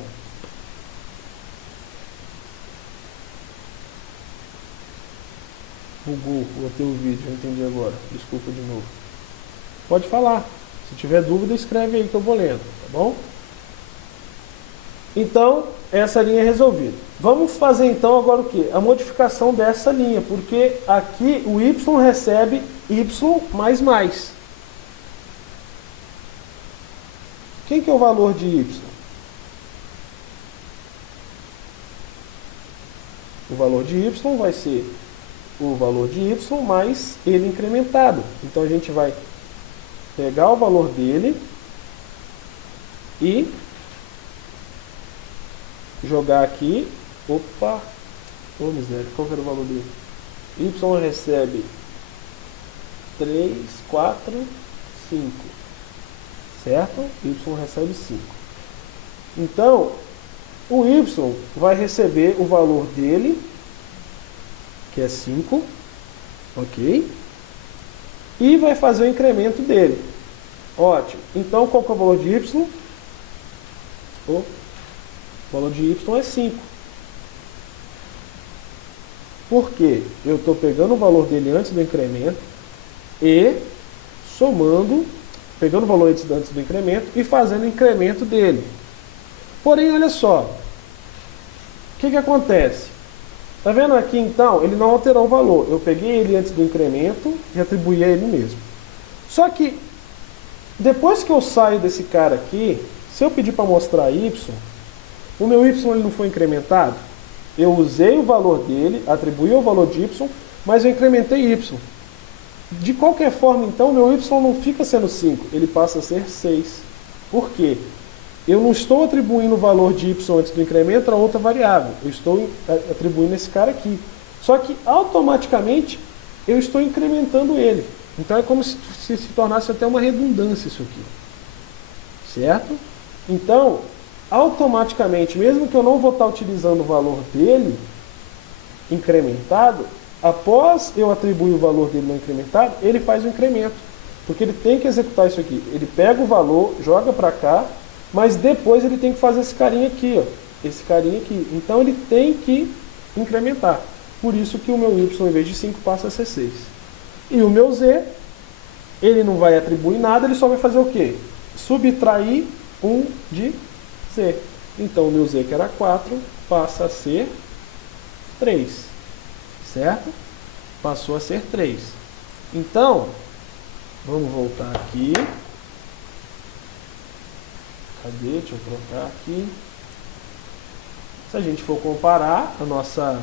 Bugou o teu vídeo, eu entendi agora. Desculpa de novo. Pode falar. Se tiver dúvida, escreve aí que eu vou lendo, tá bom? Então, essa linha é resolvida. Vamos fazer então agora o quê? A modificação dessa linha, porque aqui o y recebe y mais mais. Quem que é o valor de y? O valor de y vai ser o valor de y mais ele incrementado. Então a gente vai pegar o valor dele e jogar aqui. Opa! Ô miséria, qual que era o valor dele? Y recebe 3, 4, 5. Certo? Y recebe 5. Então, o y vai receber o valor dele, que é 5. Ok? E vai fazer o incremento dele. Ótimo. Então, qual que é o valor de y? O valor de y é 5. Por quê? Eu estou pegando o valor dele antes do incremento e somando, pegando o valor antes do incremento e fazendo o incremento dele. Porém, olha só. O que acontece? Está vendo aqui então? Ele não alterou o valor. Eu peguei ele antes do incremento e atribuí a ele mesmo. Só que, depois que eu saio desse cara aqui, se eu pedir para mostrar y, o meu y ele não foi incrementado? Eu usei o valor dele, atribuí o valor de y, mas eu incrementei y. De qualquer forma, então, o meu y não fica sendo 5, ele passa a ser 6. Por quê? Eu não estou atribuindo o valor de y antes do incremento a outra variável. Eu estou atribuindo esse cara aqui. Só que, automaticamente, eu estou incrementando ele. Então, é como se tornasse até uma redundância isso aqui. Certo? Então, automaticamente, mesmo que eu não vou estar utilizando o valor dele incrementado, após eu atribuir o valor dele não incrementado, ele faz o incremento. Porque ele tem que executar isso aqui. Ele pega o valor, joga para cá, mas depois ele tem que fazer esse carinha aqui, ó. Esse carinha aqui. Então ele tem que incrementar. Por isso que o meu y, em vez de 5, passa a ser 6. E o meu z, ele não vai atribuir nada, ele só vai fazer o quê? Subtrair 1 de z. Então o meu z, que era 4, passa a ser 3. Certo? Passou a ser 3. Então, vamos voltar aqui. Cadê? Deixa eu colocar aqui. Se a gente for comparar as nossas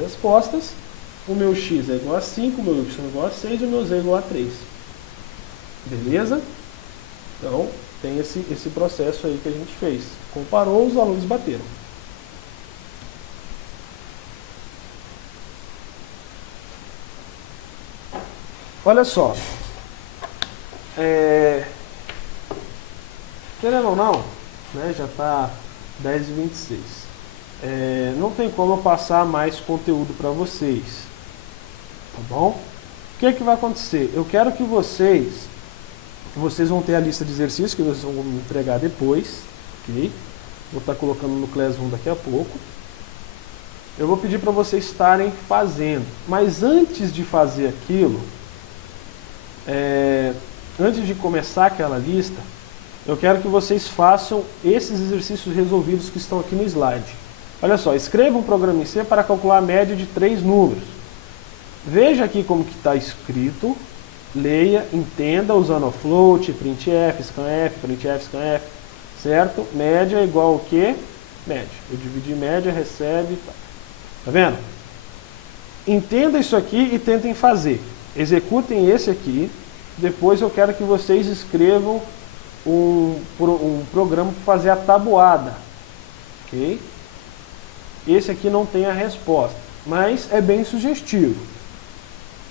respostas, o meu x é igual a 5, o meu y é igual a 6 e o meu z é igual a 3. Beleza? Então, tem esse processo aí que a gente fez. Comparou, os valores bateram. Olha só. Querendo ou não, né, já está 10h26. não tem como eu passar mais conteúdo para vocês, tá bom? O que vai acontecer? Eu quero que vocês vão ter a lista de exercícios que vocês vão me entregar depois, ok? Vou estar colocando no Classroom daqui a pouco. Eu vou pedir para vocês estarem fazendo, mas antes de fazer aquilo, antes de começar aquela lista, eu quero que vocês façam esses exercícios resolvidos que estão aqui no slide. Olha só, escreva um programa em C para calcular a média de 3 números. Veja aqui como que está escrito, leia, entenda usando o float, printf, scanf, printf, scanf, certo? Média é igual ao quê? Média. Eu dividi média, recebe, tá vendo? Entenda isso aqui e tentem fazer. Executem esse aqui. Depois eu quero que vocês escrevam um programa para fazer a tabuada, ok? Esse aqui não tem a resposta, mas é bem sugestivo.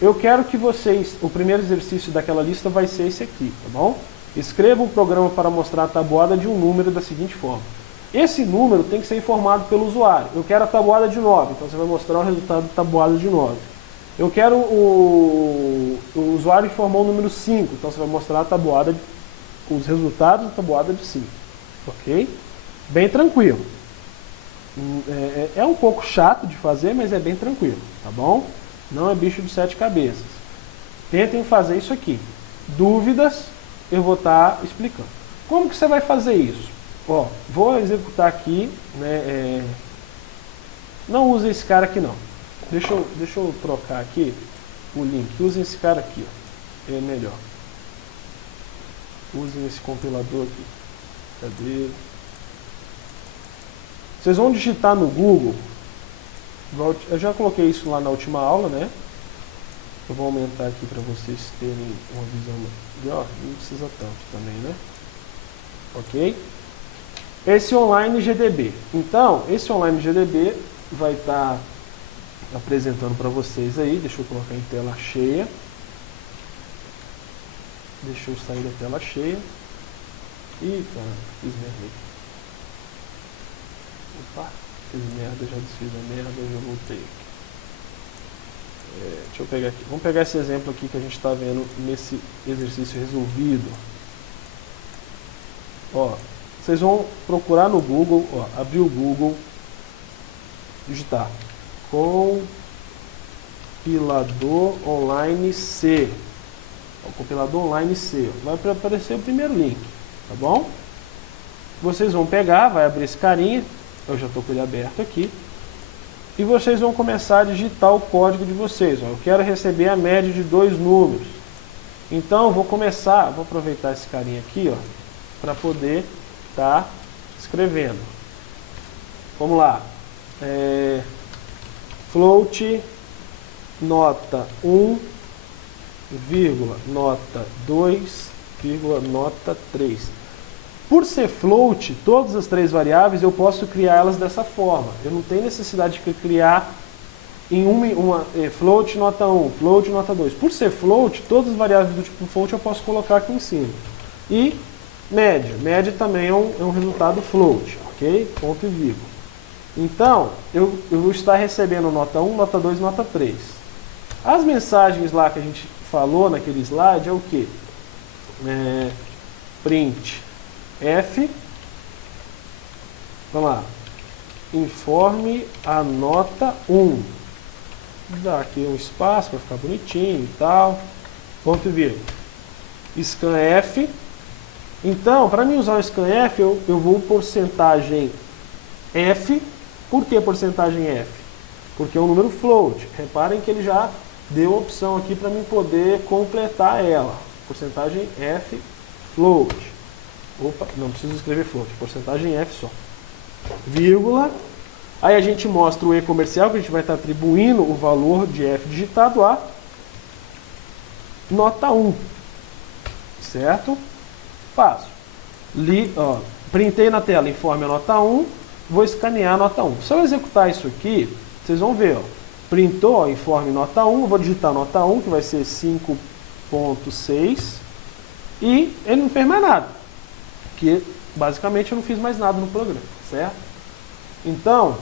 Eu quero que vocês, o primeiro exercício daquela lista vai ser esse aqui, tá bom? Escreva um programa para mostrar a tabuada de um número da seguinte forma. Esse número tem que ser informado pelo usuário. Eu quero a tabuada de 9, então você vai mostrar o resultado da tabuada de 9. Eu quero o usuário informou o número 5, então você vai mostrar a tabuada, os resultados da tabuada de 5, ok? Bem tranquilo. É um pouco chato de fazer, mas é bem tranquilo, tá bom? Não é bicho de 7 cabeças. Tentem fazer isso aqui. Dúvidas, eu vou estar explicando. Como que você vai fazer isso? Ó, vou executar aqui, né? Não use esse cara aqui não. Deixa eu trocar aqui o link. Usem esse cara aqui, ó. É melhor. Usem esse compilador aqui. Cadê? Vocês vão digitar no Google. Eu já coloquei isso lá na última aula, né? Eu vou aumentar aqui para vocês terem uma visão melhor. Não precisa tanto também, né? Ok? Esse online GDB. Então, esse online GDB vai estar apresentando para vocês aí. Deixa eu colocar em tela cheia. Deixa eu sair da tela cheia. Ih, cara, fiz merda. Opa, fiz merda, já desfiz a merda, já voltei aqui. Deixa eu pegar aqui. Vamos pegar esse exemplo aqui que a gente está vendo nesse exercício resolvido. Ó, vocês vão procurar no Google, ó, abrir o Google, digitar compilador online C. O compilador online C. Vai aparecer o primeiro link, tá bom? Vocês vão pegar, vai abrir esse carinha, eu já estou com ele aberto aqui, e vocês vão começar a digitar o código de vocês. Ó, eu quero receber a média de 2 números. Então, eu vou aproveitar esse carinha aqui, ó, para poder estar escrevendo. Vamos lá. Float nota 1, vírgula, nota 2, vírgula, nota 3. Por ser float, todas as 3 variáveis eu posso criar elas dessa forma. Eu não tenho necessidade de criar em float nota 1, float nota 2. Por ser float, todas as variáveis do tipo float eu posso colocar aqui em cima. E média. Média também é um resultado float, ok? Ponto e vírgula. Então, eu vou estar recebendo nota 1, nota 2 e nota 3. As mensagens lá que a gente falou naquele slide é o quê? Print F, vamos lá, informe a nota 1. Dá aqui um espaço para ficar bonitinho e tal. Ponto e vírgula. Scanf. Então, para mim usar o scanf, eu vou porcentagem F. Por que porcentagem F? Porque é um número float. Reparem que ele já deu a opção aqui para mim poder completar ela. Porcentagem F float. Opa, não preciso escrever float. Porcentagem F só. Vírgula. Aí a gente mostra o E comercial, que a gente vai estar atribuindo o valor de F digitado a nota 1. Certo? Fácil. Printei na tela, informe a nota 1. Vou escanear a nota 1. Se eu executar isso aqui, vocês vão ver, ó, printou, ó, informe nota 1, vou digitar nota 1, que vai ser 5.6, e ele não fez mais nada, porque basicamente eu não fiz mais nada no programa, certo? Então,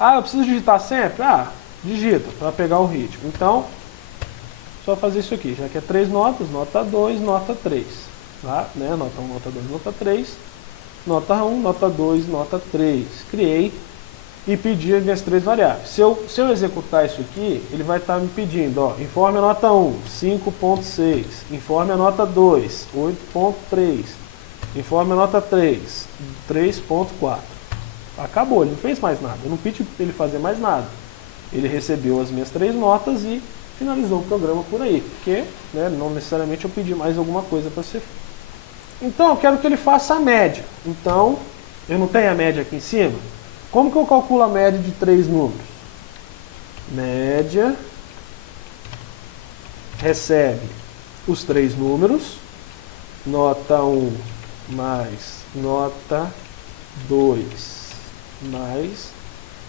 Ah, eu preciso digitar sempre? Ah, digita, para pegar o ritmo. Então, só fazer isso aqui, já que é 3 notas, nota 2, nota 3. Tá? Né? Nota 1, nota 2, nota 3. Nota 1, nota 2, nota 3. Criei e pedi as minhas 3 variáveis. Se eu executar isso aqui, ele vai estar me pedindo, ó, informe a nota 1, 5.6. Informe a nota 2, 8.3. Informe a nota 3, 3.4. Acabou, ele não fez mais nada. Eu não pedi para ele fazer mais nada. Ele recebeu as minhas 3 notas e finalizou o programa por aí. Porque, né, não necessariamente eu pedi mais alguma coisa para ser feito. Então, eu quero que ele faça a média. Então, eu não tenho a média aqui em cima? Como que eu calculo a média de 3 números? Média recebe os 3 números, nota 1 mais nota 2 mais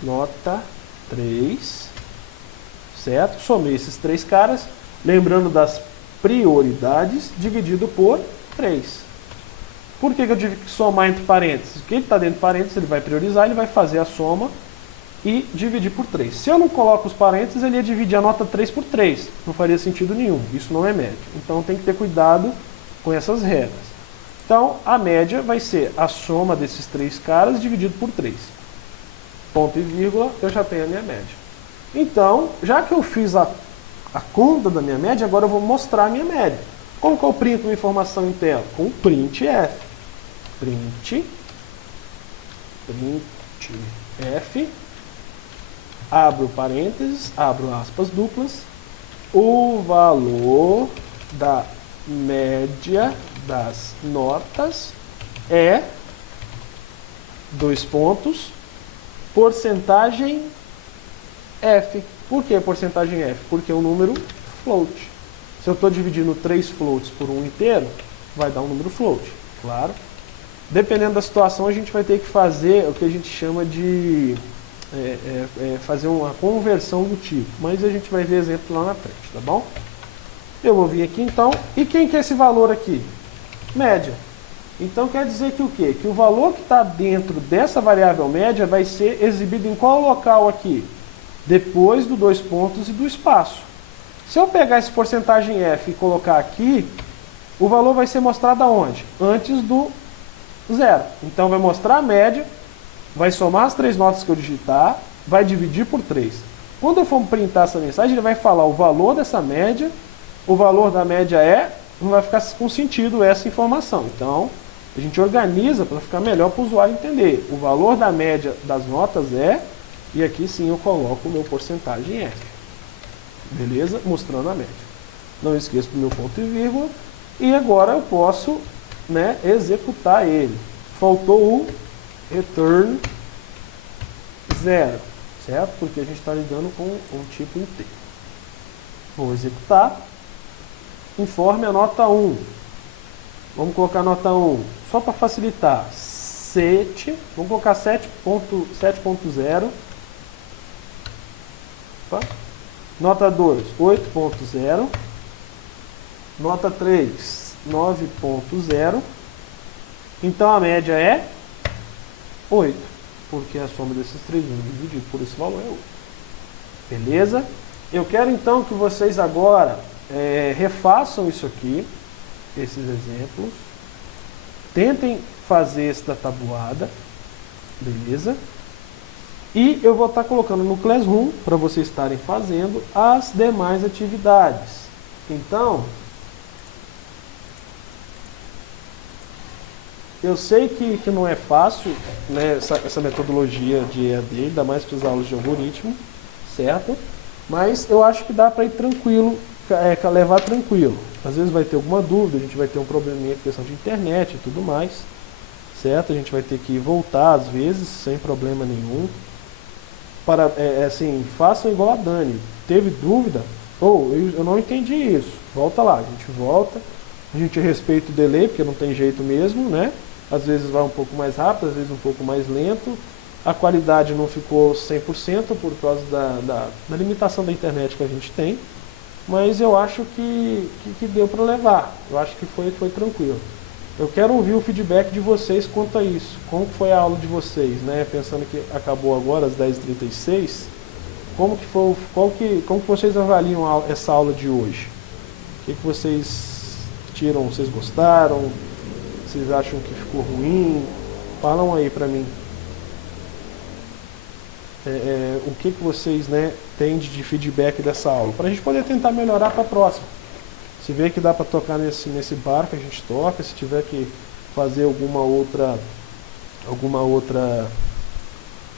nota 3, certo? Somei esses 3 caras, lembrando das prioridades, dividido por 3. Por que eu tive que somar entre parênteses? Porque ele está dentro de parênteses, ele vai priorizar, ele vai fazer a soma e dividir por 3. Se eu não coloco os parênteses, ele ia dividir a nota 3 por 3. Não faria sentido nenhum. Isso não é média. Então tem que ter cuidado com essas regras. Então a média vai ser a soma desses 3 caras dividido por 3. Ponto e vírgula, eu já tenho a minha média. Então, já que eu fiz a conta da minha média, agora eu vou mostrar a minha média. Como que eu printo uma informação em tela? Com o printf. Printf, abro parênteses, abro aspas duplas, o valor da média das notas é, 2 pontos, porcentagem F. Por que porcentagem F? Porque é um número float. Se eu estou dividindo 3 floats por um inteiro, vai dar um número float, claro. Dependendo da situação, a gente vai ter que fazer o que a gente chama de fazer uma conversão do tipo. Mas a gente vai ver exemplo lá na frente, tá bom? Eu vou vir aqui então. E quem que é esse valor aqui? Média. Então quer dizer que o quê? Que o valor que está dentro dessa variável média vai ser exibido em qual local aqui? Depois do 2 pontos e do espaço. Se eu pegar esse porcentagem F e colocar aqui, o valor vai ser mostrado aonde? Antes do 0. Então vai mostrar a média, vai somar as 3 notas que eu digitar, vai dividir por 3. Quando eu for printar essa mensagem, ele vai falar o valor dessa média, o valor da média é, não vai ficar com sentido essa informação. Então, a gente organiza para ficar melhor para o usuário entender. O valor da média das notas é, e aqui sim eu coloco o meu porcentagem F. Beleza? Mostrando a média. Não esqueça do meu ponto e vírgula. E agora eu posso, né, executar ele. Faltou o return 0, certo? Porque a gente está lidando com um tipo inteiro. Vou executar. Informe a nota 1. Vamos colocar a nota 1, só para facilitar. 7, vamos colocar 7.0. Nota 2, 8.0. Nota 3, 9.0. Então a média é 8, porque a soma desses 3 números dividido por esse valor é 8. Beleza? Eu quero então que vocês agora refaçam isso aqui, esses exemplos. Tentem fazer esta tabuada. Beleza? E eu vou estar colocando no Classroom para vocês estarem fazendo as demais atividades. Então, eu sei que não é fácil, né, essa metodologia de EAD, ainda mais para as aulas de algoritmo, certo? Mas eu acho que dá para ir tranquilo, levar tranquilo. Às vezes vai ter alguma dúvida, a gente vai ter um probleminha com questão de internet e tudo mais, certo? A gente vai ter que voltar às vezes, sem problema nenhum. Assim, façam igual a Dani. Teve dúvida? Eu não entendi isso. Volta lá, a gente volta. A gente respeita o delay, porque não tem jeito mesmo, né? Às vezes vai um pouco mais rápido, às vezes um pouco mais lento. A qualidade não ficou 100% por causa da limitação da internet que a gente tem. Mas eu acho que deu para levar. Eu acho que foi tranquilo. eu quero ouvir o feedback de vocês quanto a isso. Como foi a aula de vocês, né? Pensando que acabou agora às 10h36, como que foi, como que vocês avaliam essa aula de hoje? O que vocês tiram? Vocês gostaram? Vocês acham que ficou ruim? Falam aí pra mim. O que vocês, né, têm de feedback dessa aula, para a gente poder tentar melhorar para a próxima. Se vê que dá para tocar nesse barco, a gente toca. Se tiver que fazer alguma outra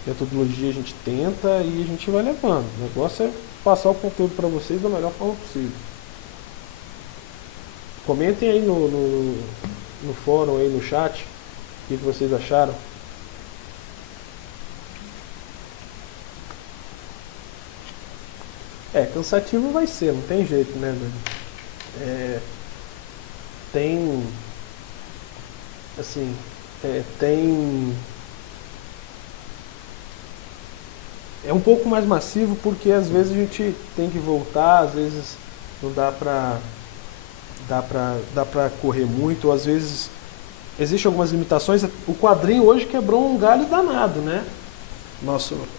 metodologia, a gente tenta e a gente vai levando. O negócio é passar o conteúdo para vocês da melhor forma possível. Comentem aí no fórum, aí no chat, o que vocês acharam. Cansativo vai ser, não tem jeito, né, Dani? Tem, assim, é um pouco mais massivo porque às vezes a gente tem que voltar, às vezes não dá pra correr muito, ou às vezes existem algumas limitações. O quadrinho hoje quebrou um galho danado, né?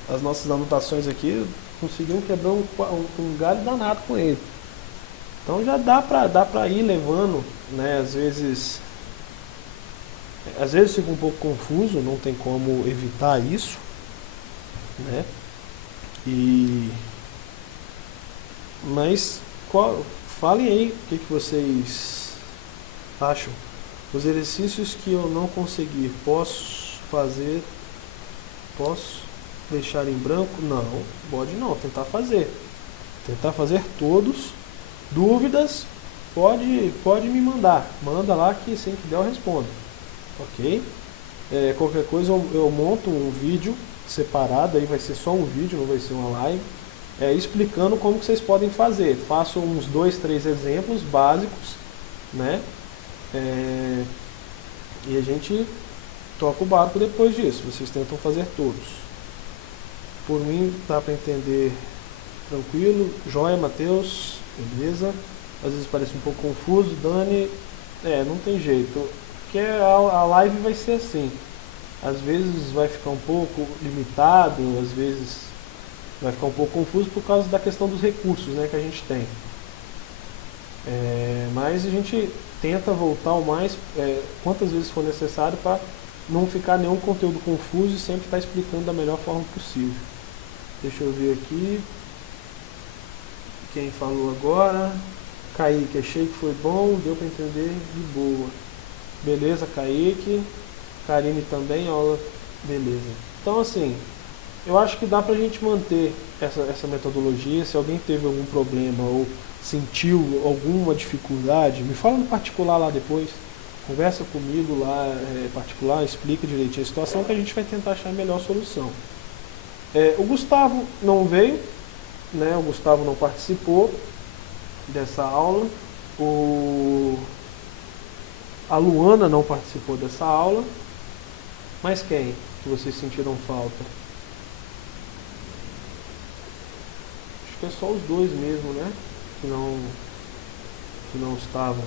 As nossas anotações aqui conseguiram quebrar um galho danado com ele. Então já dá pra ir levando, né? Às vezes fica um pouco confuso, não tem como evitar isso, né? Mas falem aí o que vocês acham. Os exercícios que eu não conseguir, posso deixar em branco? Não, pode não, tentar fazer todos. Dúvidas, pode me mandar, manda lá que assim que der eu respondo, ok? Qualquer coisa eu monto um vídeo separado, aí vai ser só um vídeo, não vai ser uma live, explicando como que vocês podem fazer. Faço uns 2, 3 exemplos básicos, né? E a gente toca o barco depois disso. Vocês tentam fazer todos. Por mim dá para entender tranquilo. Joia, Matheus, beleza? Às vezes parece um pouco confuso. Dani, não tem jeito, porque a live vai ser assim. Às vezes vai ficar um pouco limitado, às vezes vai ficar um pouco confuso por causa da questão dos recursos, né, que a gente tem. Mas a gente tenta voltar o mais, quantas vezes for necessário, para não ficar nenhum conteúdo confuso e sempre estar explicando da melhor forma possível. Deixa eu ver aqui quem falou agora. Kaique, achei que foi bom, deu para entender de boa. Beleza, Kaique. Karine também, aula, beleza. Então assim, eu acho que dá pra gente manter essa metodologia. Se alguém teve algum problema ou sentiu alguma dificuldade, me fala no particular lá depois. Conversa comigo lá, particular, explica direitinho a situação que a gente vai tentar achar a melhor solução. O Gustavo não veio, né? O Gustavo não participou dessa aula. A Luana não participou dessa aula. Mas quem que vocês sentiram falta? Acho que é só os dois mesmo, né? Que não estavam.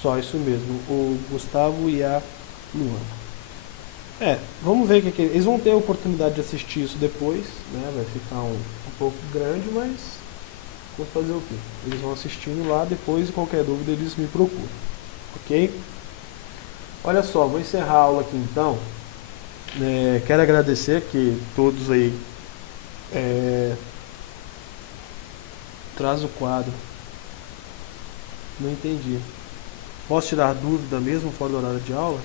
Só isso mesmo, o Gustavo e a Luana. Vamos ver que eles vão ter a oportunidade de assistir isso depois, né? Vai ficar um pouco grande, mas vou fazer o quê? Eles vão assistindo lá depois e qualquer dúvida eles me procuram, ok? Olha só, vou encerrar a aula aqui então. Quero agradecer que todos aí traz o quadro. Não entendi. Posso tirar dúvida mesmo fora do horário de aula?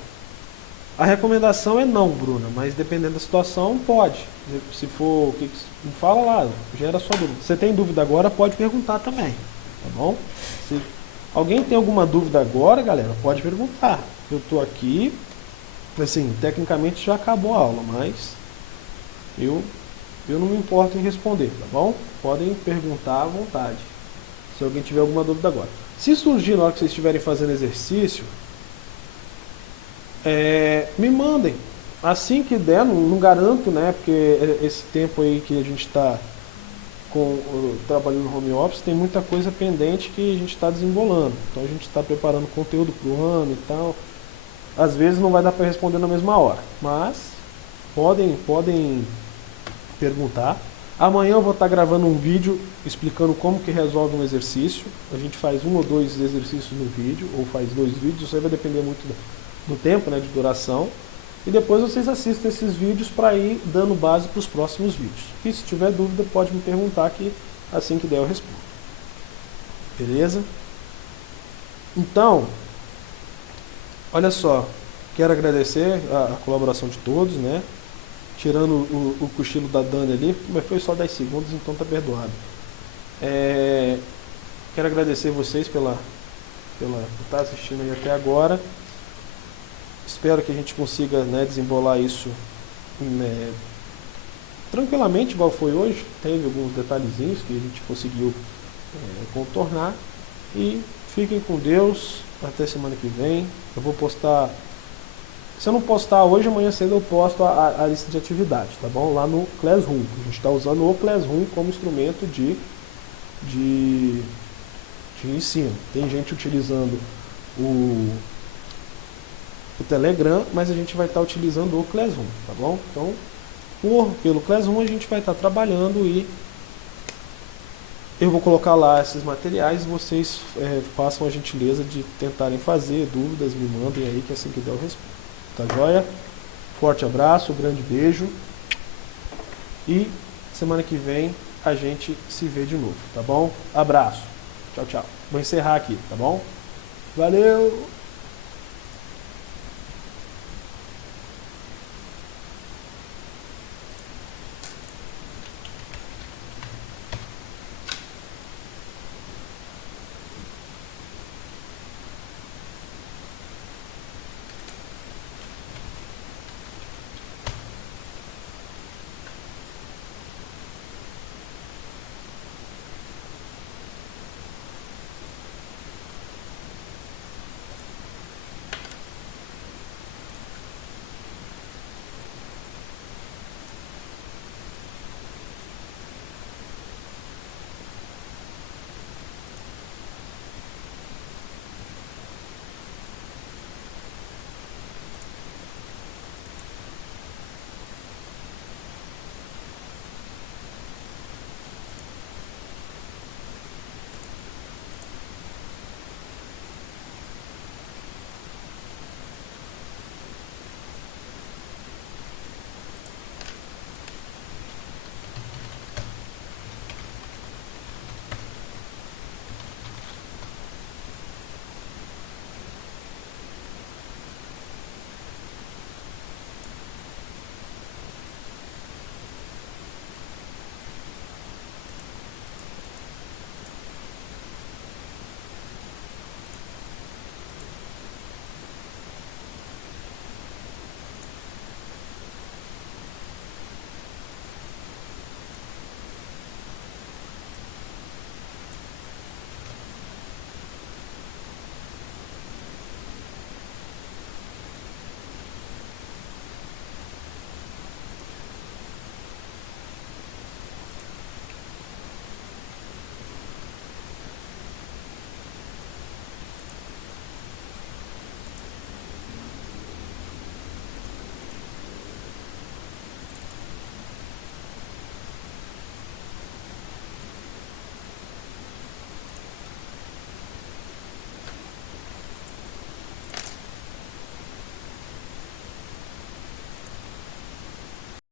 A recomendação é não, Bruna, mas dependendo da situação, pode. Se for, me fala lá, gera sua dúvida. Se você tem dúvida agora, pode perguntar também, tá bom? Se alguém tem alguma dúvida agora, galera, pode perguntar. Eu tô aqui, assim, tecnicamente já acabou a aula, mas eu não me importo em responder, tá bom? Podem perguntar à vontade, se alguém tiver alguma dúvida agora. Se surgir na hora que vocês estiverem fazendo exercício, me mandem, Assim que der, não garanto, né? Porque esse tempo aí que a gente está trabalhando no home office, tem muita coisa pendente que a gente está desembolando. Então a gente está preparando conteúdo para o ano e tal. Às vezes não vai dar para responder na mesma hora, mas podem perguntar. Amanhã eu vou estar gravando um vídeo explicando como que resolve um exercício. A gente faz 1 ou 2 exercícios no vídeo, ou faz 2 vídeos, isso aí vai depender muito do tempo, né, de duração. E depois vocês assistem esses vídeos para ir dando base para os próximos vídeos. E se tiver dúvida, pode me perguntar que assim que der eu respondo. Beleza? Então, olha só, quero agradecer a colaboração de todos, né? Tirando o cochilo da Dani ali, mas foi só 10 segundos, então tá perdoado. Quero agradecer vocês por estar assistindo aí até agora. Espero que a gente consiga, né, desembolar isso tranquilamente, igual foi hoje. Teve alguns detalhezinhos que a gente conseguiu contornar. E fiquem com Deus. Até semana que vem. Eu vou postar. Se eu não postar hoje, amanhã cedo eu posto a lista de atividade, tá bom? Lá no Classroom. A gente está usando o Classroom como instrumento de ensino. Tem gente utilizando o Telegram, mas a gente vai estar utilizando o Classroom, tá bom? Então, pelo Classroom a gente vai estar trabalhando e eu vou colocar lá esses materiais e vocês façam a gentileza de tentarem fazer, dúvidas, me mandem aí que assim que der eu respondo. Tá joia? Forte abraço, grande beijo e semana que vem a gente se vê de novo, tá bom? Abraço. Tchau, tchau. Vou encerrar aqui, tá bom? Valeu!